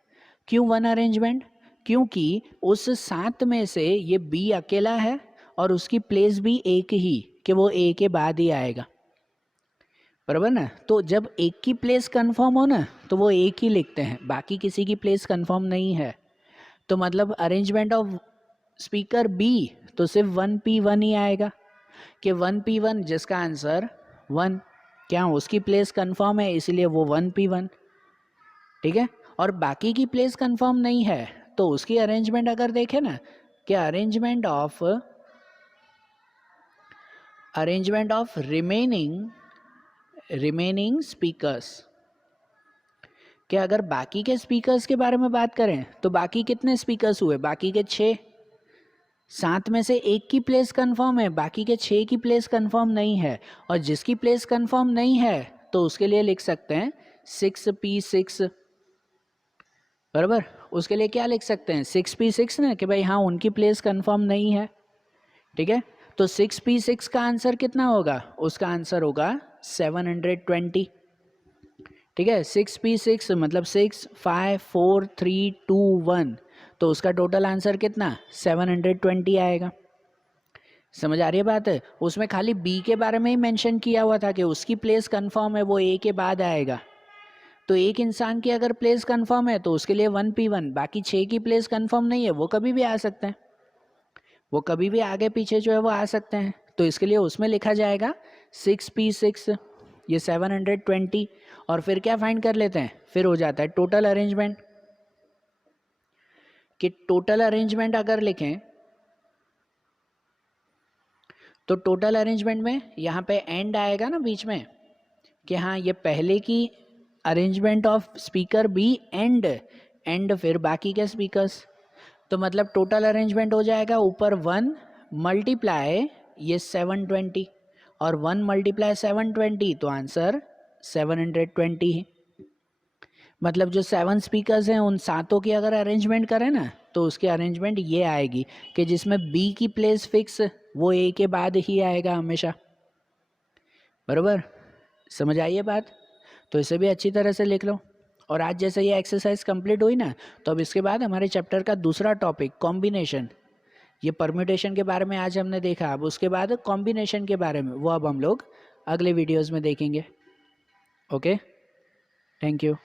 क्यों 1 अरेंजमेंट? क्योंकि उस 7 में से ये बी अकेला है और उसकी प्लेस भी एक ही, कि वो ए के बाद ही आएगा, बराबर ना। तो जब एक की प्लेस कंफर्म हो ना तो वो एक ही लिखते हैं, बाकी किसी की प्लेस कंफर्म नहीं है। तो मतलब अरेंजमेंट ऑफ स्पीकर बी तो सिर्फ 1P1 ही आएगा कि 1P1 जिसका आंसर 1, क्या उसकी प्लेस कंफर्म है इसलिए वो 1P1, ठीक है। और बाकी की प्लेस कंफर्म नहीं है तो उसकी अरेंजमेंट अगर देखें ना कि अरेंजमेंट ऑफ रिमेनिंग स्पीकर्स, कि अगर बाकी के स्पीकर्स के बारे में बात करें तो बाकी कितने स्पीकर्स हुए, बाकी के 6, 7 में से एक की प्लेस कंफर्म है, बाकी के 6 की प्लेस कंफर्म नहीं है। और जिसकी प्लेस कंफर्म नहीं है तो उसके लिए लिख सकते हैं 6P6, बराबर। उसके लिए क्या लिख सकते हैं 6P6 ना, कि भाई हाँ उनकी प्लेस कंफर्म नहीं है, ठीक है। तो 6P6 का आंसर कितना होगा, उसका आंसर होगा 720, ठीक है। 6P6 मतलब 6 5 4 3 2 1, तो उसका टोटल आंसर कितना 720 आएगा। समझ आ रही है बात है। उसमें खाली बी के बारे में ही मेंशन किया हुआ था कि उसकी प्लेस कंफर्म है, वो ए के बाद आएगा। तो एक इंसान की अगर प्लेस कंफर्म है तो उसके लिए 1P1, बाकी 6 की प्लेस कंफर्म नहीं है वो कभी भी आ सकते हैं, वो कभी भी आगे पीछे जो है वो आ सकते हैं। तो इसके लिए उसमें लिखा जाएगा 6P6 ये 720, और फिर क्या फाइंड कर लेते हैं, फिर हो जाता है टोटल अरेंजमेंट। कि टोटल अरेंजमेंट अगर लिखें तो टोटल अरेंजमेंट में यहाँ पे एंड आएगा ना बीच में, कि हाँ ये पहले की arrangement of speaker B and फिर बाकी के स्पीकर्स। तो मतलब टोटल अरेंजमेंट हो जाएगा ऊपर 1 मल्टीप्लाई ये 720, और 1 मल्टीप्लाई 720 तो आंसर 720 है। मतलब जो 7 स्पीकर्स हैं उन सातों की अगर अरेंजमेंट करें ना तो उसकी अरेंजमेंट ये आएगी कि जिसमें बी की प्लेस फिक्स वो ए के बाद ही आएगा हमेशा, बराबर। समझ आई है बात। तो इसे भी अच्छी तरह से लिख लो। और आज जैसे ये एक्सरसाइज कंप्लीट हुई ना तो अब इसके बाद हमारे चैप्टर का दूसरा टॉपिक कॉम्बिनेशन, ये परम्यूटेशन के बारे में आज हमने देखा, अब उसके बाद कॉम्बिनेशन के बारे में वो अब हम लोग अगले वीडियोस में देखेंगे। Okay, thank you.